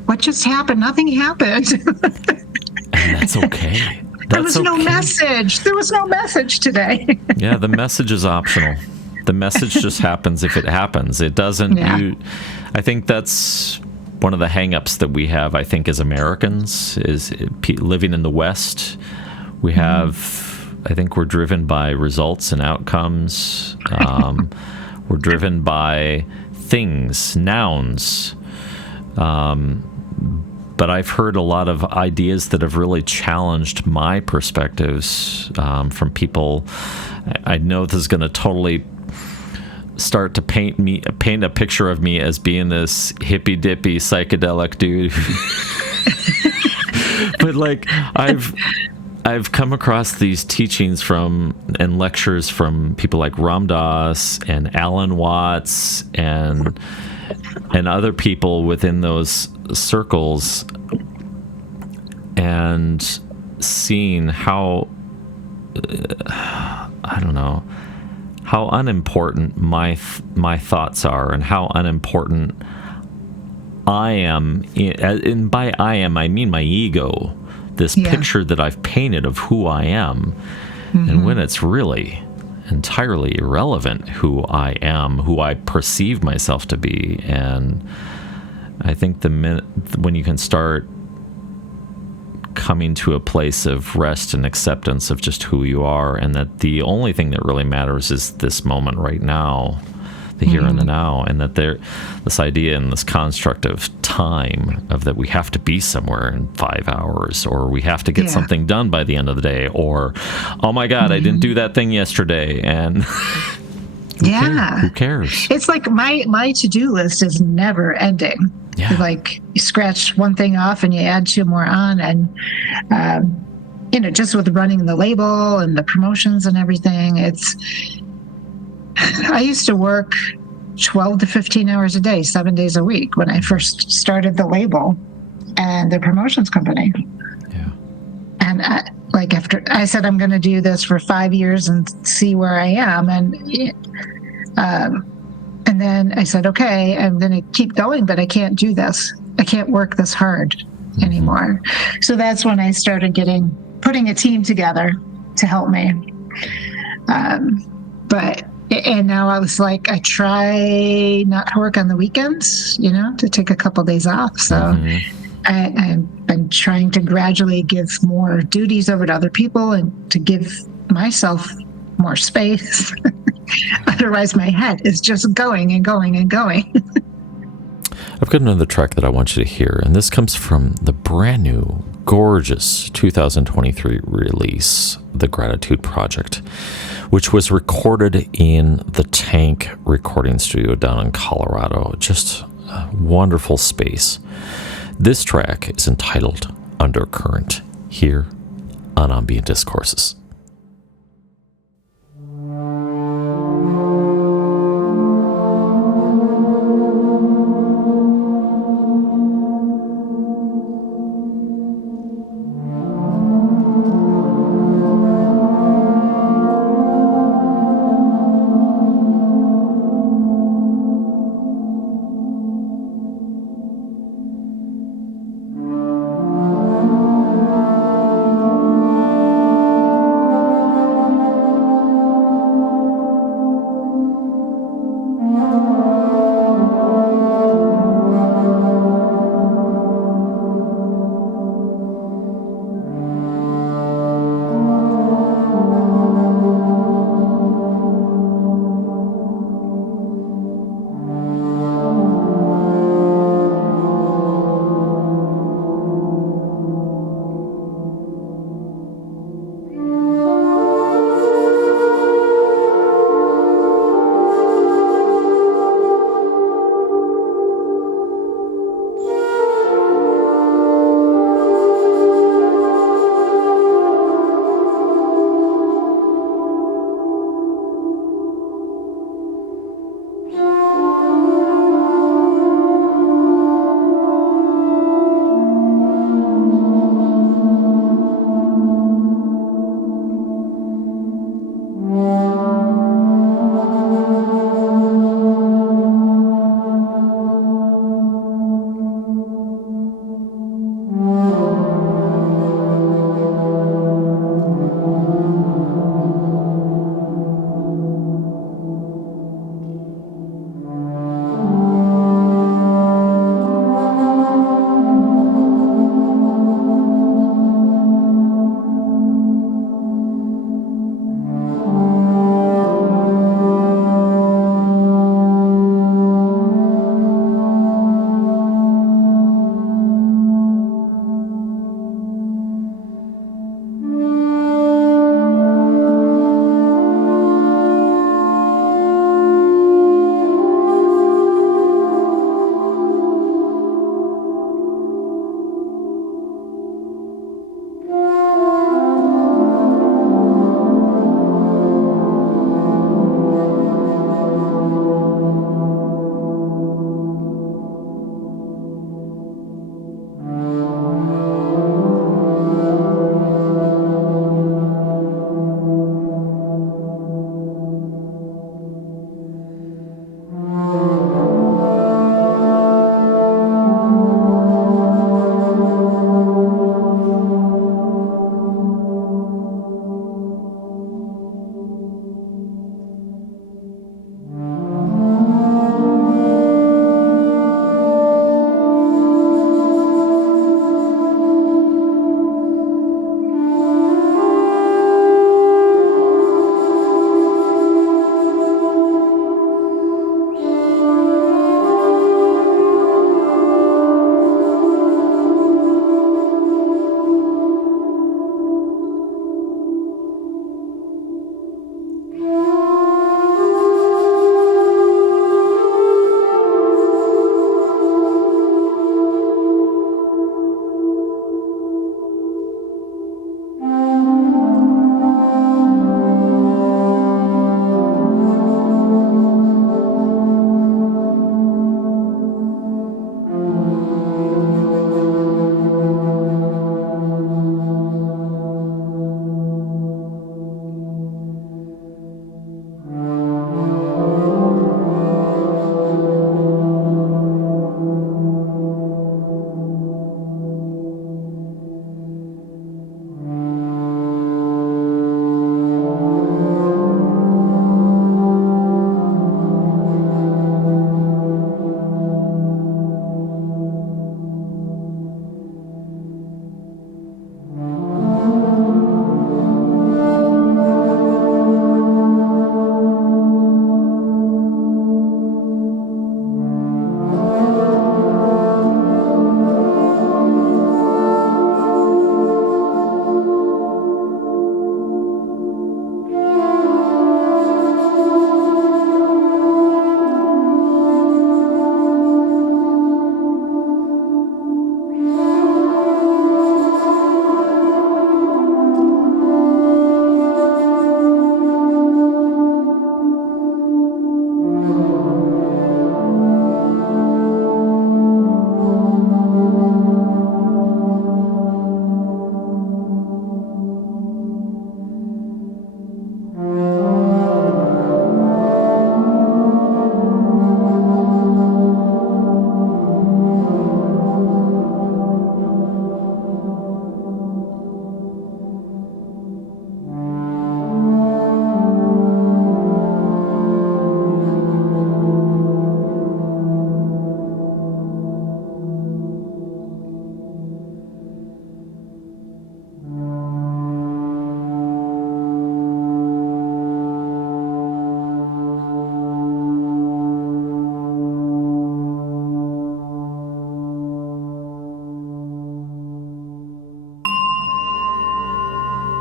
what just happened? Nothing happened. And that's okay. There was no message. There was no message today. Yeah, the message is optional. The message just happens if it happens. It doesn't. Yeah. I think that's one of the hang-ups that we have, I think, as Americans, is living in the West. We have, I think we're driven by results and outcomes. We're driven by things, nouns. But I've heard a lot of ideas that have really challenged my perspectives from people. I know this is going to totally start to paint a picture of me as being this hippy dippy psychedelic dude. But like I've come across these teachings and lectures from people like Ram Dass and Alan Watts and other people within those circles, and seeing how I don't know how unimportant my thoughts are, and how unimportant I am. And by I am, I mean my ego, this picture that I've painted of who I am. Mm-hmm. And when it's really entirely irrelevant who I am, who I perceive myself to be. And I think when you can start coming to a place of rest and acceptance of just who you are, and that the only thing that really matters is this moment right now, the here and the now, and that this idea and this construct of time, of that we have to be somewhere in 5 hours, or we have to get something done by the end of the day, or oh my God, I didn't do that thing yesterday, and who cares? It's like my to-do list is never ending. Yeah. Like you scratch one thing off and you add two more on, and just with running the label and the promotions and everything, I used to work 12 to 15 hours a day, 7 days a week when I first started the label and the promotions company. Yeah. And after I said, I'm going to do this for 5 years and see where I am. And then I said, okay, I'm going to keep going, but I can't do this. I can't work this hard anymore. So that's when I started putting a team together to help me. And now I was like, I try not to work on the weekends, to take a couple days off. So I've been trying to gradually give more duties over to other people and to give myself more space. Otherwise, my head is just going and going and going. I've got another track that I want you to hear, and this comes from the brand new, gorgeous 2023 release, The Gratitude Project, which was recorded in the Tank recording studio down in Colorado. Just a wonderful space. This track is entitled Undercurrent. Here on Ambient Discourses.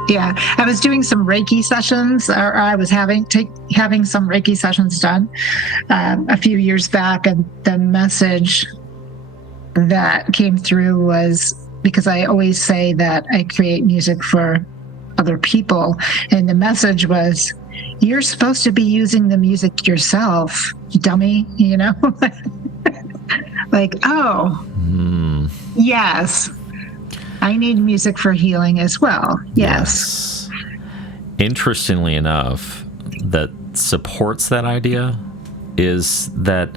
Yeah, I was doing some Reiki sessions, or I was having some Reiki sessions done a few years back, and the message that came through was, because I always say that I create music for other people, and the message was, you're supposed to be using the music yourself, dummy, like, oh, yes, I need music for healing as well. Yes. Interestingly enough, that supports that idea is that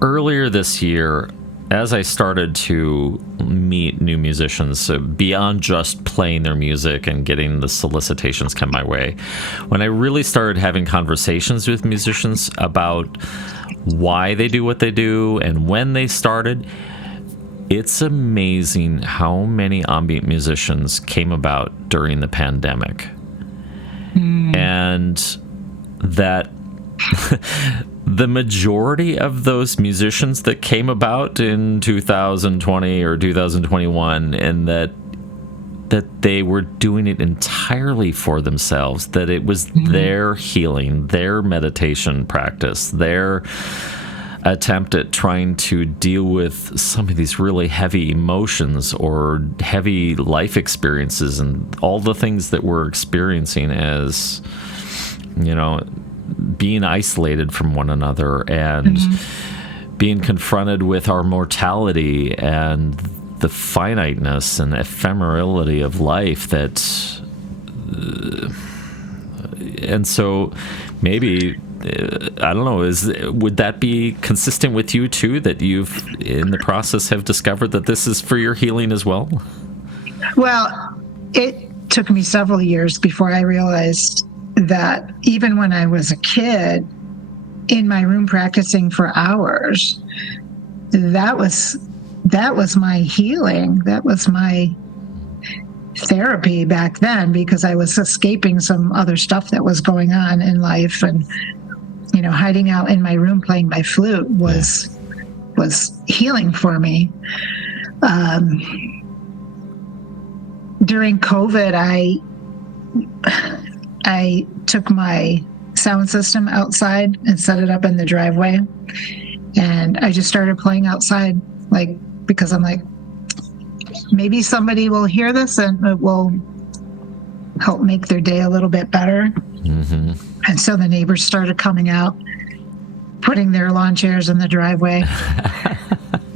earlier this year, as I started to meet new musicians, so beyond just playing their music and getting the solicitations come my way, when I really started having conversations with musicians about why they do what they do and when they started, it's amazing how many ambient musicians came about during the pandemic. And that the majority of those musicians that came about in 2020 or 2021, and that they were doing it entirely for themselves, that it was their healing, their meditation practice, their attempt at trying to deal with some of these really heavy emotions or heavy life experiences and all the things that we're experiencing as, being isolated from one another and being confronted with our mortality and the finiteness and ephemerality of life and so maybe, I don't know, would that be consistent with you too, that you've in the process have discovered that this is for your healing as well? Well, it took me several years before I realized that even when I was a kid in my room practicing for hours, that was my healing. That was my therapy back then, because I was escaping some other stuff that was going on in life, and hiding out in my room playing my flute was healing for me. During COVID, I took my sound system outside and set it up in the driveway, and I just started playing outside, because I'm like, maybe somebody will hear this and it will help make their day a little bit better. And so the neighbors started coming out, putting their lawn chairs in the driveway.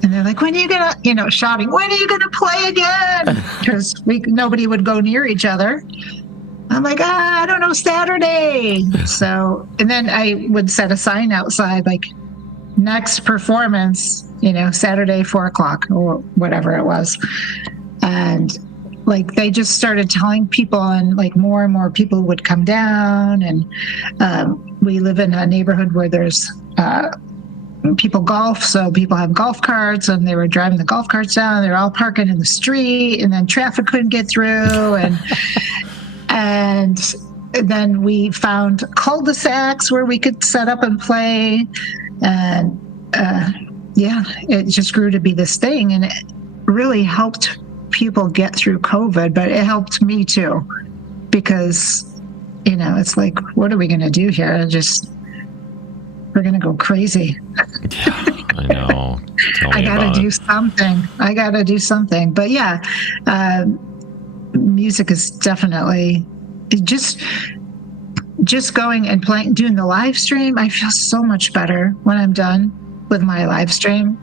And they're like, when are you gonna, shouting, when are you gonna play again? Because nobody would go near each other. I'm like, I don't know, Saturday. So, and then I would set a sign outside, like, next performance, Saturday, 4:00 or whatever it was. And they just started telling people, and more and more people would come down. And we live in a neighborhood where there's people golf, so people have golf carts, and they were driving the golf carts down. They're all parking in the street, and then traffic couldn't get through. And and then we found cul-de-sacs where we could set up and play. And it just grew to be this thing, and it really helped people get through COVID, but it helped me too, because it's like, what are we going to do here? We're going to go crazy. Yeah, I know. I got to do something. But music is definitely just going and playing, doing the live stream. I feel so much better when I'm done with my live stream.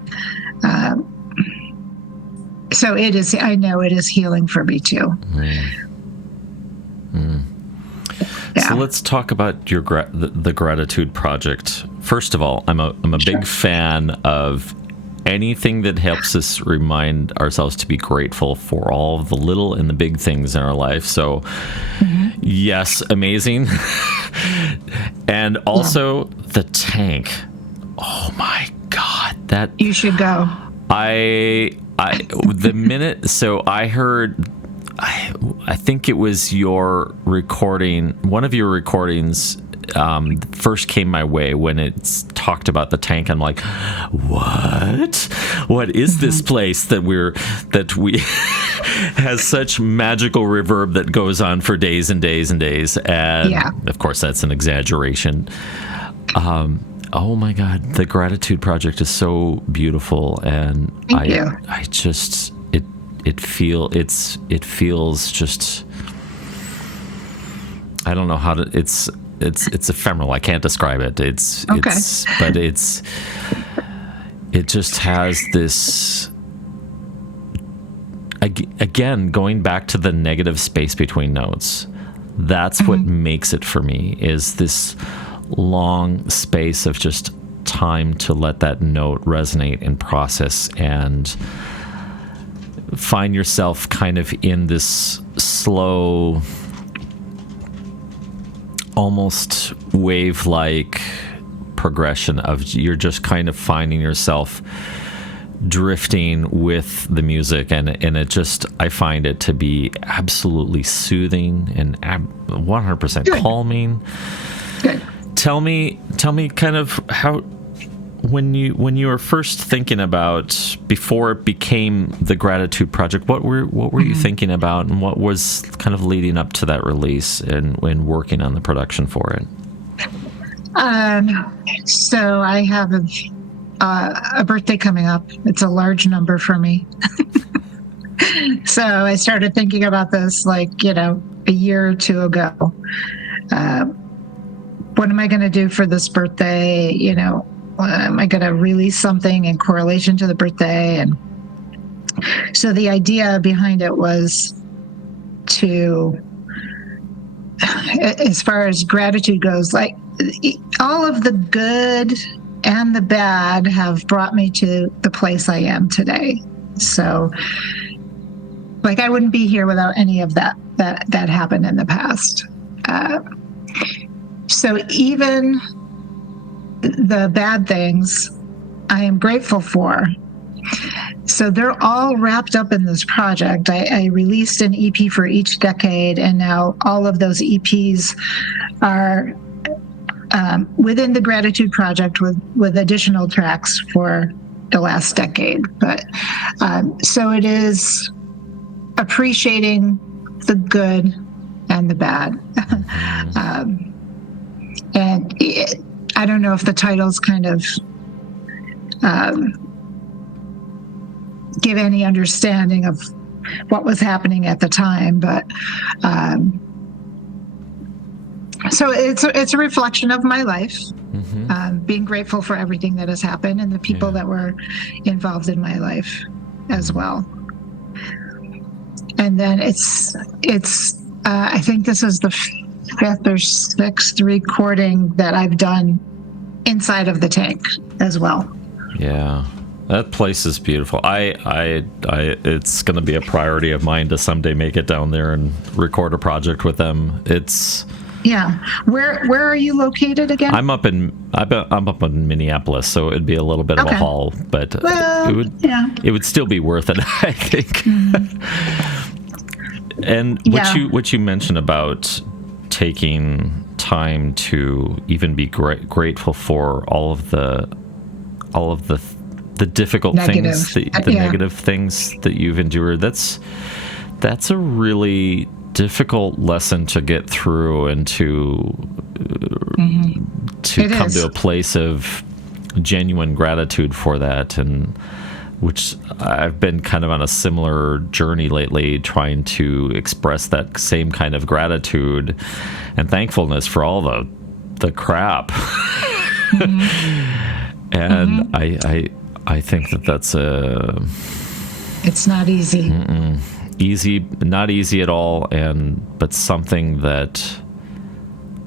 So it is, I know it is healing for me too. Yeah. So let's talk about the Gratitude Project. First of all, I'm a big fan of anything that helps us remind ourselves to be grateful for all of the little and the big things in our life. So yes, amazing. And also the tank. Oh my God, that you should go. The minute, so I heard, I think it was your recording, one of your recordings first came my way when it's talked about the tank. I'm like, what is this place that we has such magical reverb that goes on for days and days and days. And of course, that's an exaggeration. Oh my God, the Gratitude Project is so beautiful, and I just it feels just, I don't know how to, it's ephemeral. I can't describe it. It just has this, again, going back to the negative space between notes. That's what makes it for me, is this long space of just time to let that note resonate and process, and find yourself kind of in this slow, almost wave-like progression of, you're just kind of finding yourself drifting with the music, and it just, I find it to be absolutely soothing and 100% calming. Good. Tell me kind of how, when you were first thinking about, before it became the Gratitude Project, what were you thinking about, and what was kind of leading up to that release and working on the production for it? So I have a birthday coming up. It's a large number for me. So I started thinking about this, like, a year or two ago. What am I going to do for this birthday? Am I going to release something in correlation to the birthday? And so the idea behind it was to, as far as gratitude goes, like, all of the good and the bad have brought me to the place I am today. So, like, I wouldn't be here without any of that happened in the past. So even the bad things, I am grateful for. So they're all wrapped up in this project. I released an EP for each decade, and now all of those EPs are within the Gratitude Project with additional tracks for the last decade. But so it is appreciating the good and the bad. And I don't know if the titles kind of give any understanding of what was happening at the time, but so it's a reflection of my life, being grateful for everything that has happened and the people that were involved in my life as well. And then it's I think this is the fifth or sixth recording that I've done inside of the tank as well. Yeah, that place is beautiful. I it's going to be a priority of mine to someday make it down there and record a project with them. It's Where are you located again? I'm up in Minneapolis, so it'd be a little bit of a haul, but it would still be worth it, I think. And what you mentioned about taking time to even be grateful for all of the difficult things, the negative things that you've endured. That's a really difficult lesson to get through, and to come to a place of genuine gratitude for that, and which I've been kind of on a similar journey lately, trying to express that same kind of gratitude and thankfulness for all the crap. And I think that's it's not easy. Not easy at all, but something that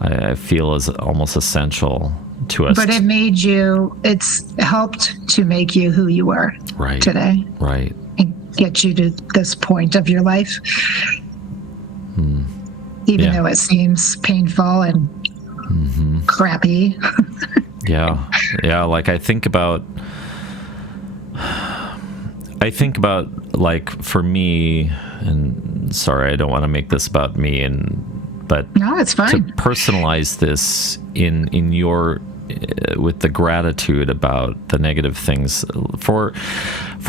I feel is almost essential to us. But it's helped to make you who you are today. Right. And get you to this point of your life. Even though it seems painful and crappy. Yeah. Like I think about, like, for me, and sorry, I don't want to make this about me, but no, it's fine. To personalize this in your with the gratitude about the negative things. For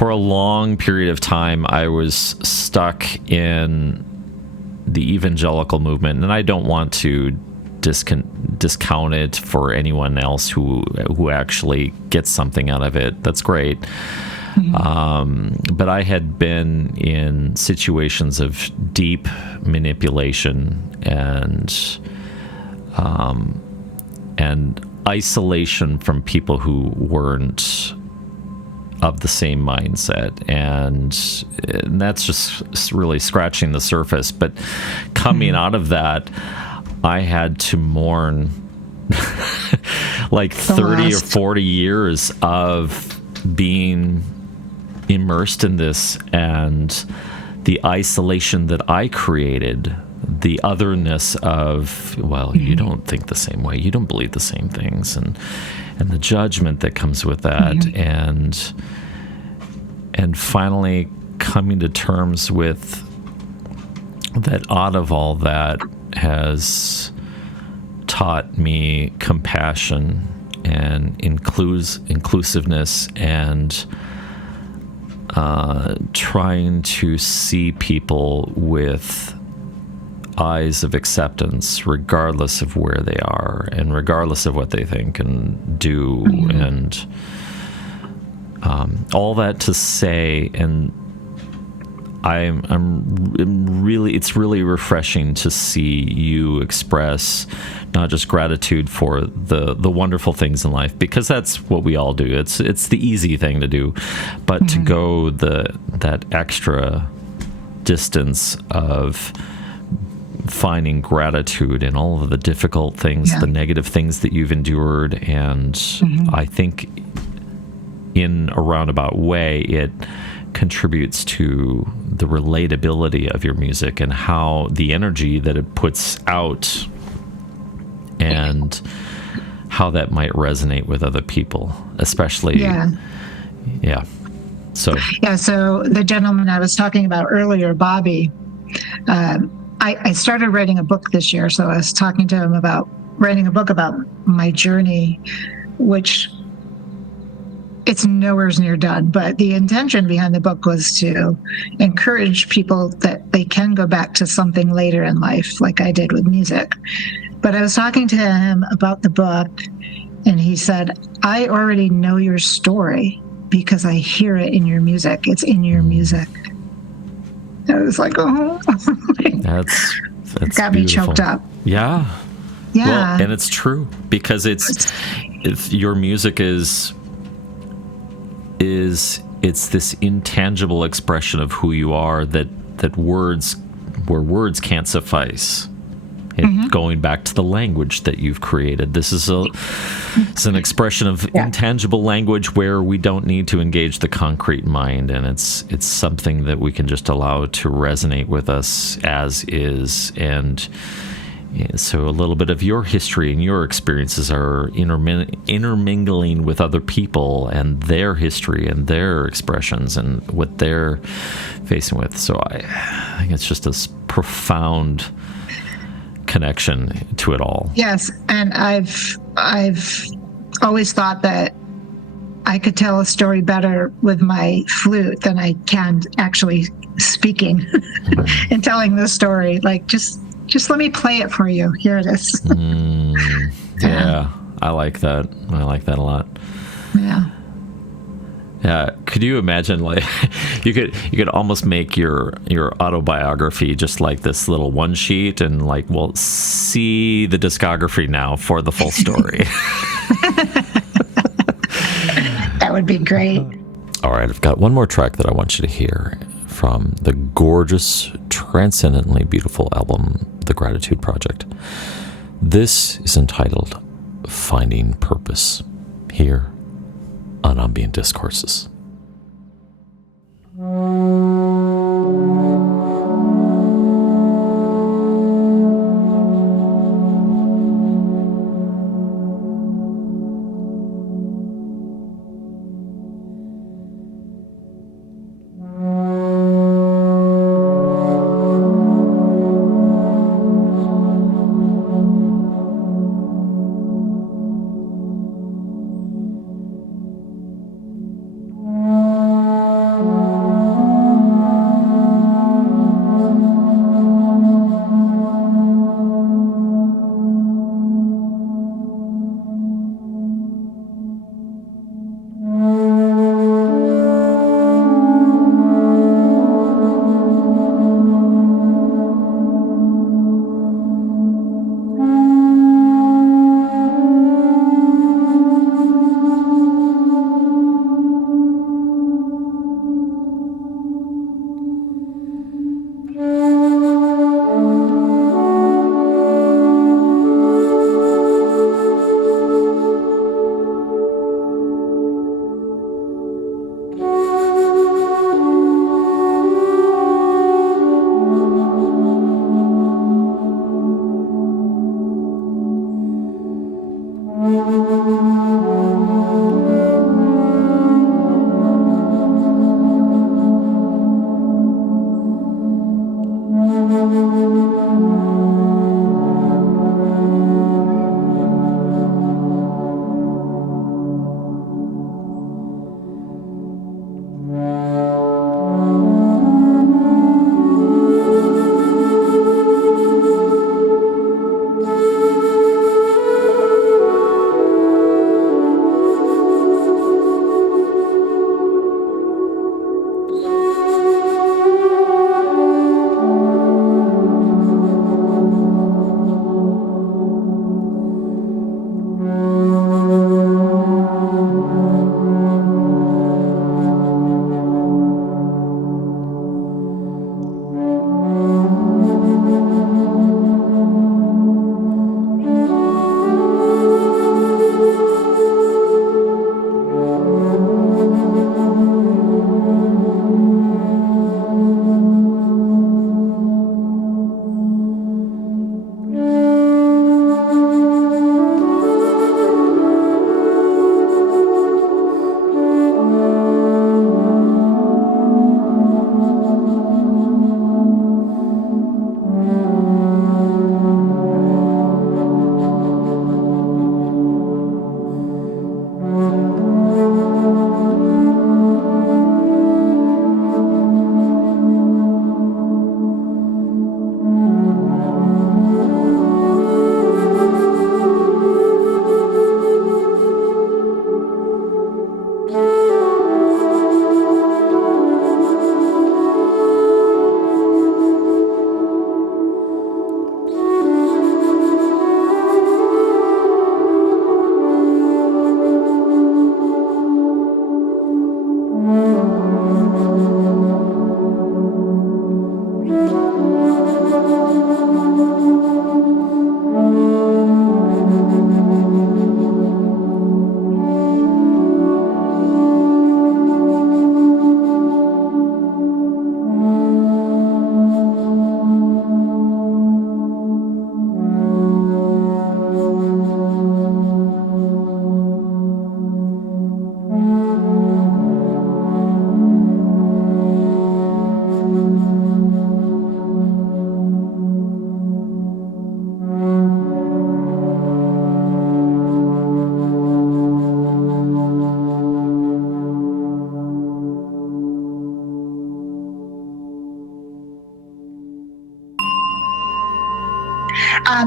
a long period of time, I was stuck in the evangelical movement, and I don't want to discount it for anyone else who actually gets something out of it. That's great. But I had been in situations of deep manipulation and isolation from people who weren't of the same mindset, and that's just really scratching the surface. But coming out of that, I had to mourn like 30 or 40 years of being immersed in this, and the isolation that I created, the otherness of, well, you don't think the same way, you don't believe the same things, and the judgment that comes with that, and finally coming to terms with that out of all that has taught me compassion and inclusiveness, and trying to see people with eyes of acceptance, regardless of where they are and regardless of what they think and do, and all that to say, and it's really refreshing to see you express not just gratitude for the wonderful things in life, because that's what we all do. It's the easy thing to do, but to go that extra distance of finding gratitude in all of the difficult things, the negative things that you've endured, and I think in a roundabout way it contributes to the relatability of your music and how the energy that it puts out and how that might resonate with other people, especially. So the gentleman I was talking about earlier, Bobby, I started writing a book this year, so I was talking to him about writing a book about my journey, which it's nowhere near done, but the intention behind the book was to encourage people that they can go back to something later in life, like I did with music. But I was talking to him about the book, and he said, I already know your story because I hear it in your music. It's in your music. I was like, oh. That's got me choked up. Yeah. Well, and it's true, because it's your music is this intangible expression of who you are that words can't suffice. Going back to the language that you've created, it's an expression of intangible language where we don't need to engage the concrete mind, and it's something that we can just allow to resonate with us as is. And so a little bit of your history and your experiences are intermingling with other people and their history and their expressions and what they're facing with. So I think it's just this profound connection to it all. Yes, and I've always thought that I could tell a story better with my flute than I can actually speaking and telling the story. Like, just let me play it for you. Here it is. Yeah, I like that. I like that a lot. Yeah. Yeah, could you imagine, like, you could almost make your autobiography just like this little one sheet, and like, well, see the discography now for the full story. That would be great. All right, I've got one more track that I want you to hear from the gorgeous, transcendently beautiful album, The Gratitude Project. This is entitled Finding Purpose, here on Ambient Discourses.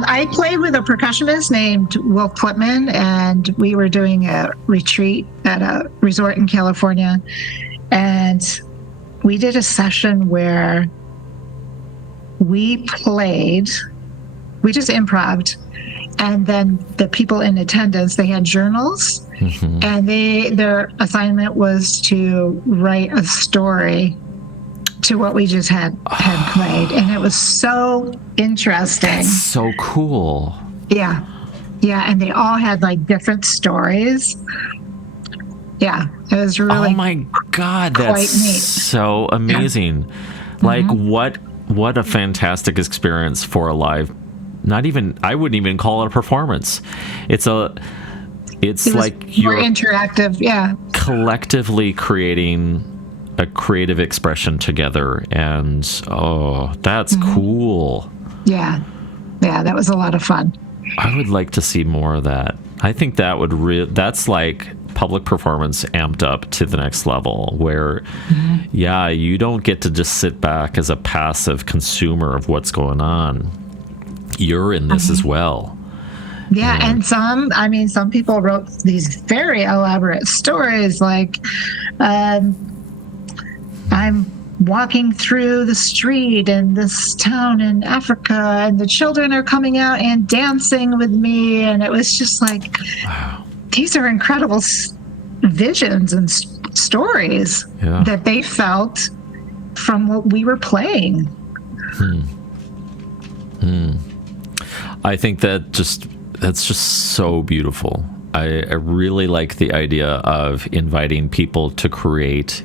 I played with a percussionist named Will Klipman, and we were doing a retreat at a resort in California. And we did a session where we just improv'd. And then the people in attendance, they had journals, and their assignment was to write a story to what we just had played, and it was so interesting. That's so cool. Yeah, and they all had like different stories. Yeah, it was really. Oh my God, that's neat. So amazing! Yeah. Like what a fantastic experience for a live. I wouldn't even call it a performance. It's like you're interactive. Yeah, collectively creating a creative expression together, and that's cool. Yeah, that was a lot of fun. I would like to see more of that. I think that would that's like public performance amped up to the next level, where you don't get to just sit back as a passive consumer of what's going on. You're in this as well. Yeah, and some people wrote these very elaborate stories, like I'm walking through the street in this town in Africa, and the children are coming out and dancing with me. And it was just like, wow, these are incredible visions and stories that they felt from what we were playing. I think that's just so beautiful. I really like the idea of inviting people to create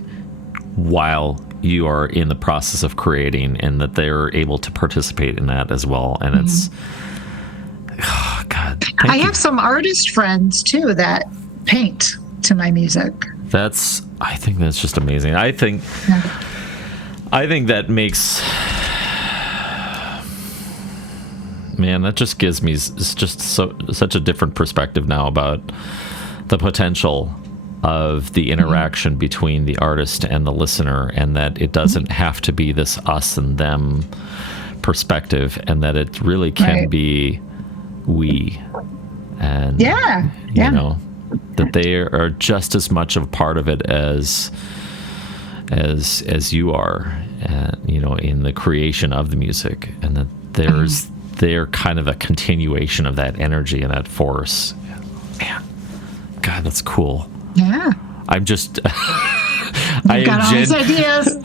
while you are in the process of creating, and that they're able to participate in that as well. And it's, oh God, I have some artist friends too that paint to my music. I think that's just amazing. I think that makes, man, that just gives me such a different perspective now about the potential of the interaction between the artist and the listener, and that it doesn't have to be this us and them perspective, and that it really can be we. And you know, that they are just as much of a part of it as you are, you know, in the creation of the music, and that they're kind of a continuation of that energy and that force. Man, God, that's cool. Yeah. I'm just I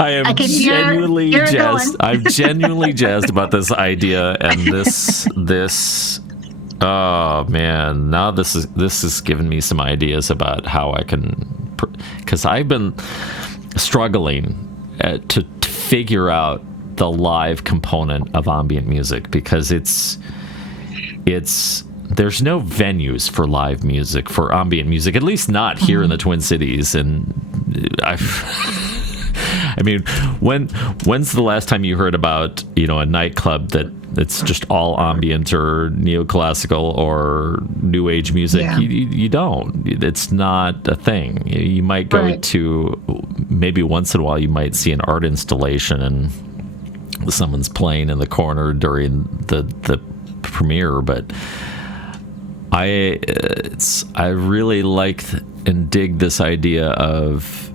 am genuinely jazzed. I'm genuinely jazzed about this idea, and this oh man, now this is giving me some ideas about how I can, because I've been struggling to figure out the live component of ambient music, because it's there's no venues for live music, for ambient music, at least not here in the Twin Cities. And I mean, when's the last time you heard about, you know, a nightclub that it's just all ambient or neoclassical or new age music? Yeah. You don't. It's not a thing. You might go to, maybe once in a while, you might see an art installation and someone's playing in the corner during the premiere, but I really like and dig this idea of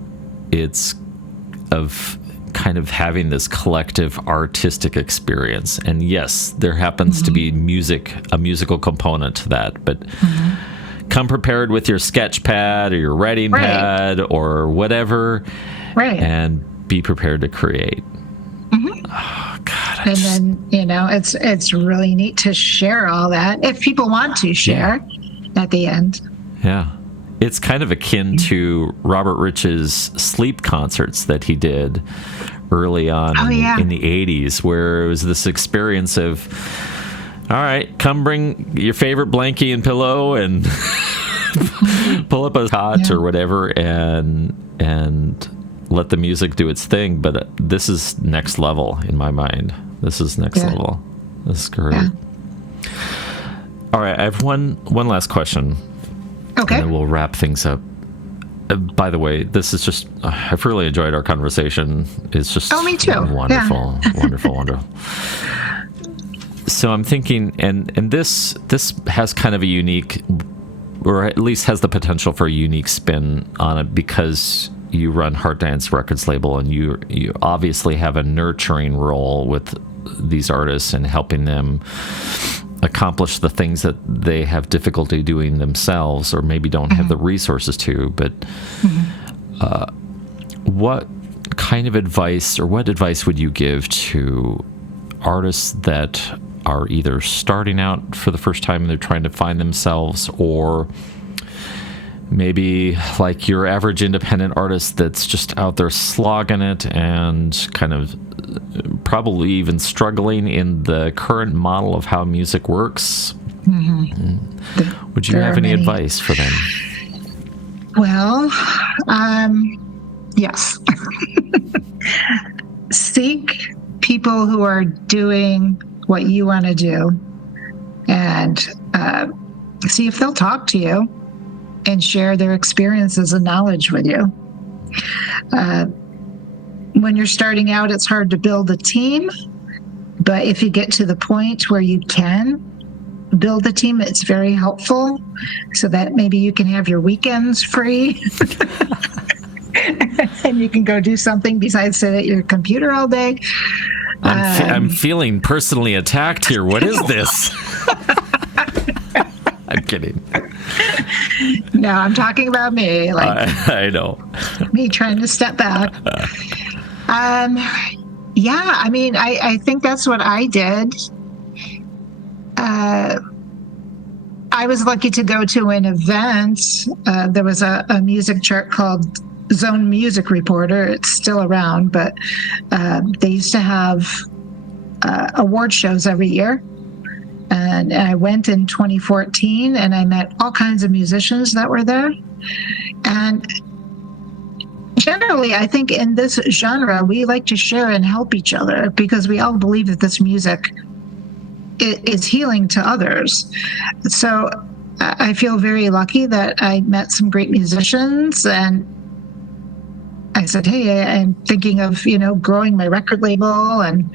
kind of having this collective artistic experience. And yes, there happens to be a musical component to that, but come prepared with your sketch pad or your writing pad or whatever, and be prepared to create. Oh, God. And then, you know, it's really neat to share all that if people want to share at the end. Yeah. It's kind of akin to Robert Rich's sleep concerts that he did early on in the 80s, where it was this experience of, all right, come bring your favorite blankie and pillow and pull up a cot or whatever, and let the music do its thing. But this is next level in my mind. This is next level. This is great. Yeah. All right, I have one last question. Okay. And then we'll wrap things up. By the way, this is just, I've really enjoyed our conversation. It's just me too. Wonderful, wonderful. So I'm thinking, and this has kind of a unique, or at least has the potential for a unique spin on it, because you run Heart Dance Records label, and you obviously have a nurturing role with these artists and helping them accomplish the things that they have difficulty doing themselves, or maybe don't have the resources to. But what kind of advice, or what advice would you give to artists that are either starting out for the first time and they're trying to find themselves, or maybe like your average independent artist that's just out there slogging it and kind of probably even struggling in the current model of how music works? Would you have any advice for them? Well, yes. Seek people who are doing what you want to do, and see if they'll talk to you and share their experiences and knowledge with you. When you're starting out, it's hard to build a team, but if you get to the point where you can build a team, it's very helpful, so that maybe you can have your weekends free and you can go do something besides sit at your computer all day. I'm feeling personally attacked here. What is this? I'm kidding. No, I'm talking about me. Like I know. Me trying to step back. Yeah, I mean, I think that's what I did. I was lucky to go to an event. There was a music chart called Zone Music Reporter. It's still around, but they used to have award shows every year. And I went in 2014, and I met all kinds of musicians that were there. And generally, I think in this genre, we like to share and help each other because we all believe that this music is healing to others. So I feel very lucky that I met some great musicians, and I said, hey, I'm thinking of, growing my record label and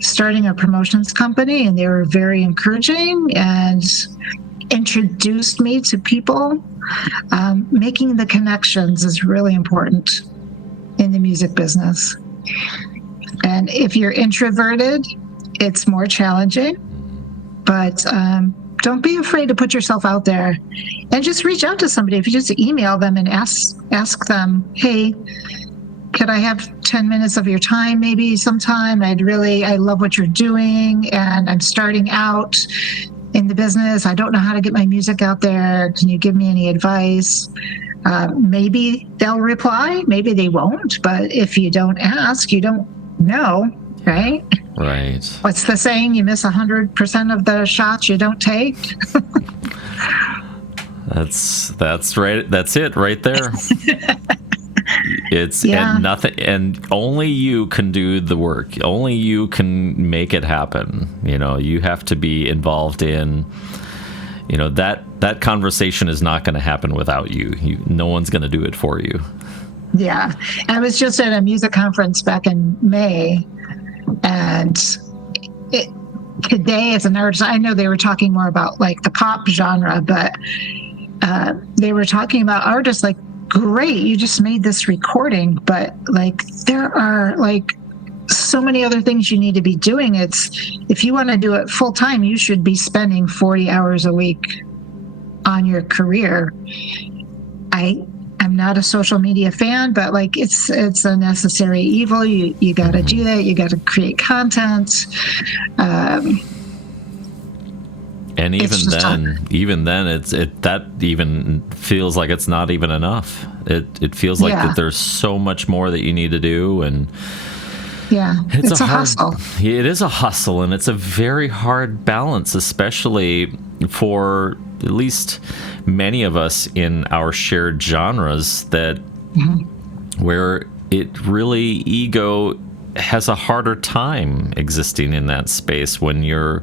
starting a promotions company. And they were very encouraging and introduced me to people. Making the connections is really important in the music business. And if you're introverted, it's more challenging, but don't be afraid to put yourself out there and just reach out to somebody. If you just email them and ask them, hey, could I have 10 minutes of your time maybe sometime? I love what you're doing, and I'm starting out in the business. I don't know how to get my music out there. Can you give me any advice? Maybe they'll reply, maybe they won't, but if you don't ask, you don't know, right? Right. What's the saying? You miss 100% of the shots you don't take. That's right. That's it right there. It's and nothing, and only you can do the work. Only you can make it happen. You have to be involved in, that conversation is not going to happen without you. No one's going to do it for you. Yeah. I was just at a music conference back in May, and today as an artist, I know they were talking more about like the pop genre, but they were talking about artists like, great, you just made this recording, but like there are like so many other things you need to be doing. If you want to do it full time, you should be spending 40 hours a week on your career. I'm not a social media fan, but like it's a necessary evil. You got to do that. You got to create content. And even then, that even feels like it's not even enough. It feels like that there's so much more that you need to do, and it's a hustle. It is a hustle, and it's a very hard balance, especially for at least many of us in our shared genres that where it really ego has a harder time existing in that space when you're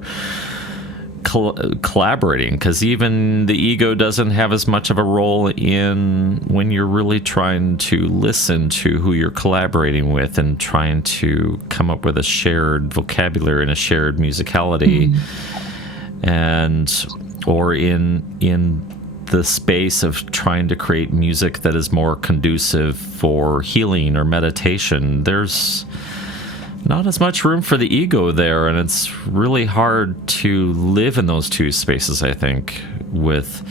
collaborating, because even the ego doesn't have as much of a role in when you're really trying to listen to who you're collaborating with and trying to come up with a shared vocabulary and a shared musicality, or in the space of trying to create music that is more conducive for healing or meditation. There's not as much room for the ego there, and it's really hard to live in those two spaces, I think, with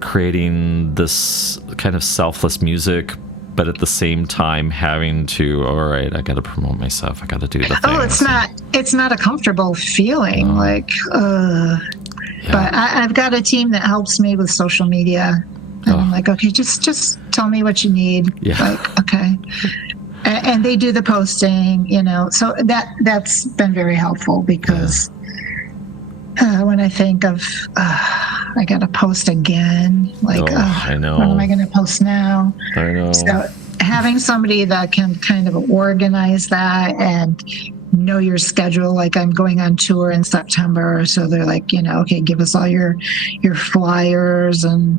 creating this kind of selfless music, but at the same time having to, all right, I got to promote myself, I got to do the thing. Oh, it's not a comfortable feeling, but I've got a team that helps me with social media, and I'm like, okay, just tell me what you need. Like, okay. And they do the posting, so that's been very helpful, because when I think of, I got to post again, like, I know. What am I going to post now? I know. So having somebody that can kind of organize that and know your schedule, like I'm going on tour in September, so they're like, okay, give us all your flyers and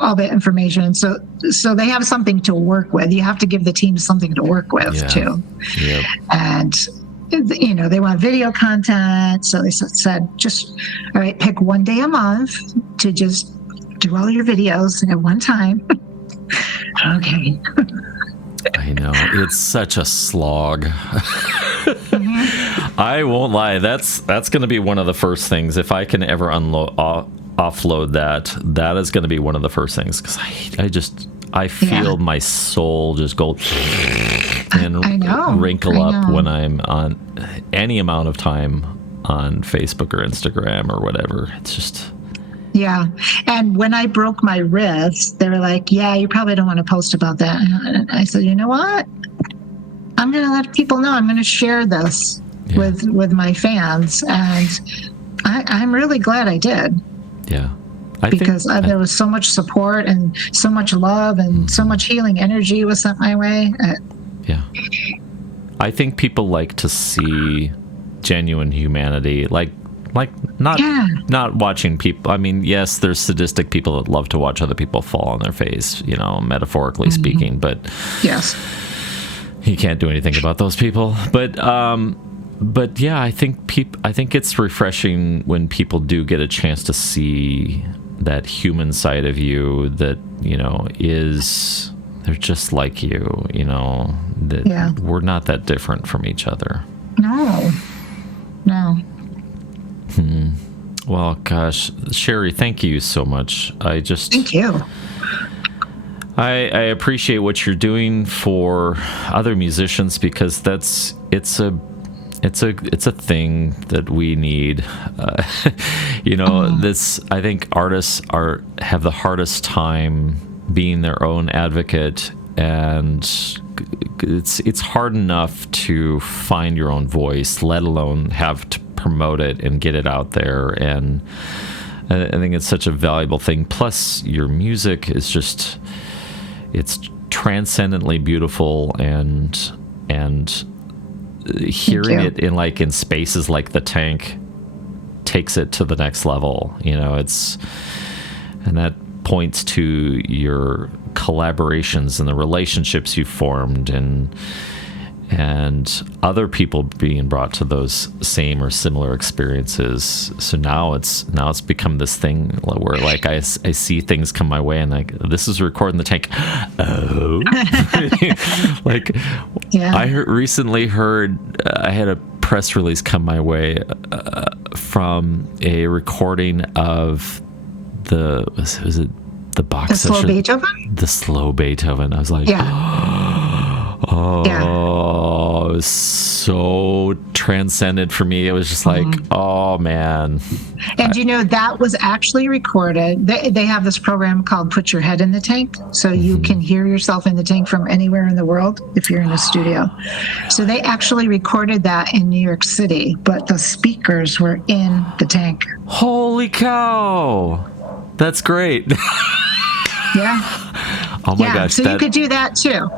all that information, so they have something to work with. You have to give the team something to work with too. And they want video content, so they said, just all right, pick one day a month to just do all your videos at one time. Okay. I know, it's such a slog. I won't lie, that's going to be one of the first things, if I can ever offload that is going to be one of the first things, because I feel my soul just go and wrinkle up when I'm on any amount of time on Facebook or Instagram or whatever. It's just... Yeah. And when I broke my wrist, they were like, yeah, you probably don't want to post about that. And I said, you know what? I'm going to let people know. I'm going to share this with my fans. And I'm really glad I did. Yeah. Because there was so much support and so much love and so much healing energy was sent my way. Yeah. I think people like to see genuine humanity, like not watching people. I mean, yes, there's sadistic people that love to watch other people fall on their face, metaphorically speaking, but yes, you can't do anything about those people. But yeah, I think it's refreshing when people do get a chance to see that human side of you that, they're just like you, that we're not that different from each other. No. Well, gosh, Sherry, thank you so much. Thank you. I appreciate what you're doing for other musicians, because it's a thing that we need. I think artists have the hardest time being their own advocate, and it's hard enough to find your own voice, let alone have to promote it and get it out there. And I think it's such a valuable thing. Plus, your music is just, it's transcendently beautiful, and hearing it in spaces like the tank takes it to the next level. And that points to your collaborations and the relationships you formed, and other people being brought to those same or similar experiences. So now it's become this thing where I see things come my way, and this is recording the tank. Oh, I recently heard I had a press release come my way from a recording of was it the Bach session? Slow Beethoven? The slow Beethoven. I was like, it was so transcendent for me. It was just like, oh man. And that was actually recorded. They have this program called Put Your Head in the Tank, so you can hear yourself in the tank from anywhere in the world if you're in a studio. So they actually recorded that in New York City, but the speakers were in the tank. Holy cow. That's great. Yeah. Oh my gosh. So you could do that too.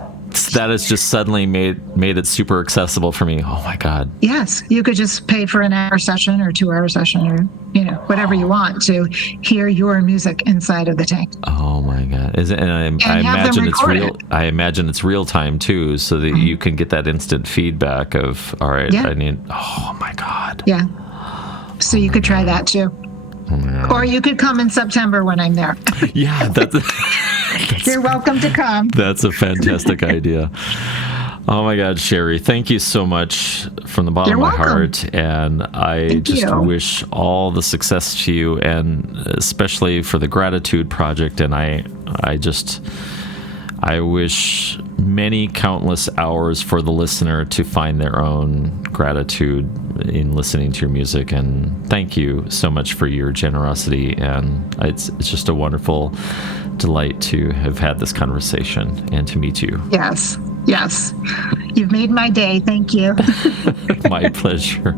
That has just suddenly made it super accessible for me. Oh my God. Yes. You could just pay for an hour session or 2 hour session, or, whatever you want to hear your music inside of the tank. Oh my God. I imagine it's real. I imagine it's real time too, so that you can get that instant feedback of, all right, oh my God. Yeah. So you could try that too. Or you could come in September when I'm there. Yeah, you're welcome to come. That's a fantastic idea. Oh my God, Sherry, thank you so much from the bottom of my heart. And I wish all the success to you, and especially for the Gratitude Project. And I wish many countless hours for the listener to find their own gratitude in listening to your music. And thank you so much for your generosity. And it's just a wonderful delight to have had this conversation and to meet you. Yes. You've made my day. Thank you. My pleasure.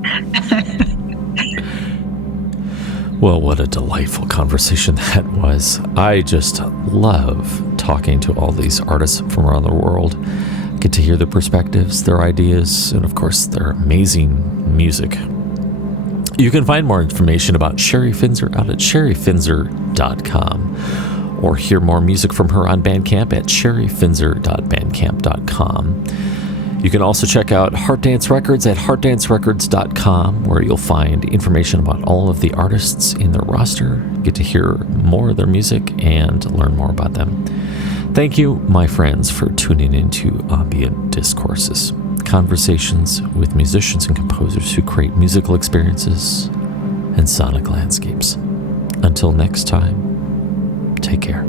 Well, what a delightful conversation that was. I just love talking to all these artists from around the world. Get to hear their perspectives, their ideas, and of course, their amazing music. You can find more information about Sherry Finzer out at sherryfinzer.com, or hear more music from her on Bandcamp at sherryfinzer.bandcamp.com. You can also check out Heart Dance Records at heartdancerecords.com, where you'll find information about all of the artists in their roster, get to hear more of their music, and learn more about them. Thank you, my friends, for tuning into Ambient Discourses, conversations with musicians and composers who create musical experiences and sonic landscapes. Until next time, take care.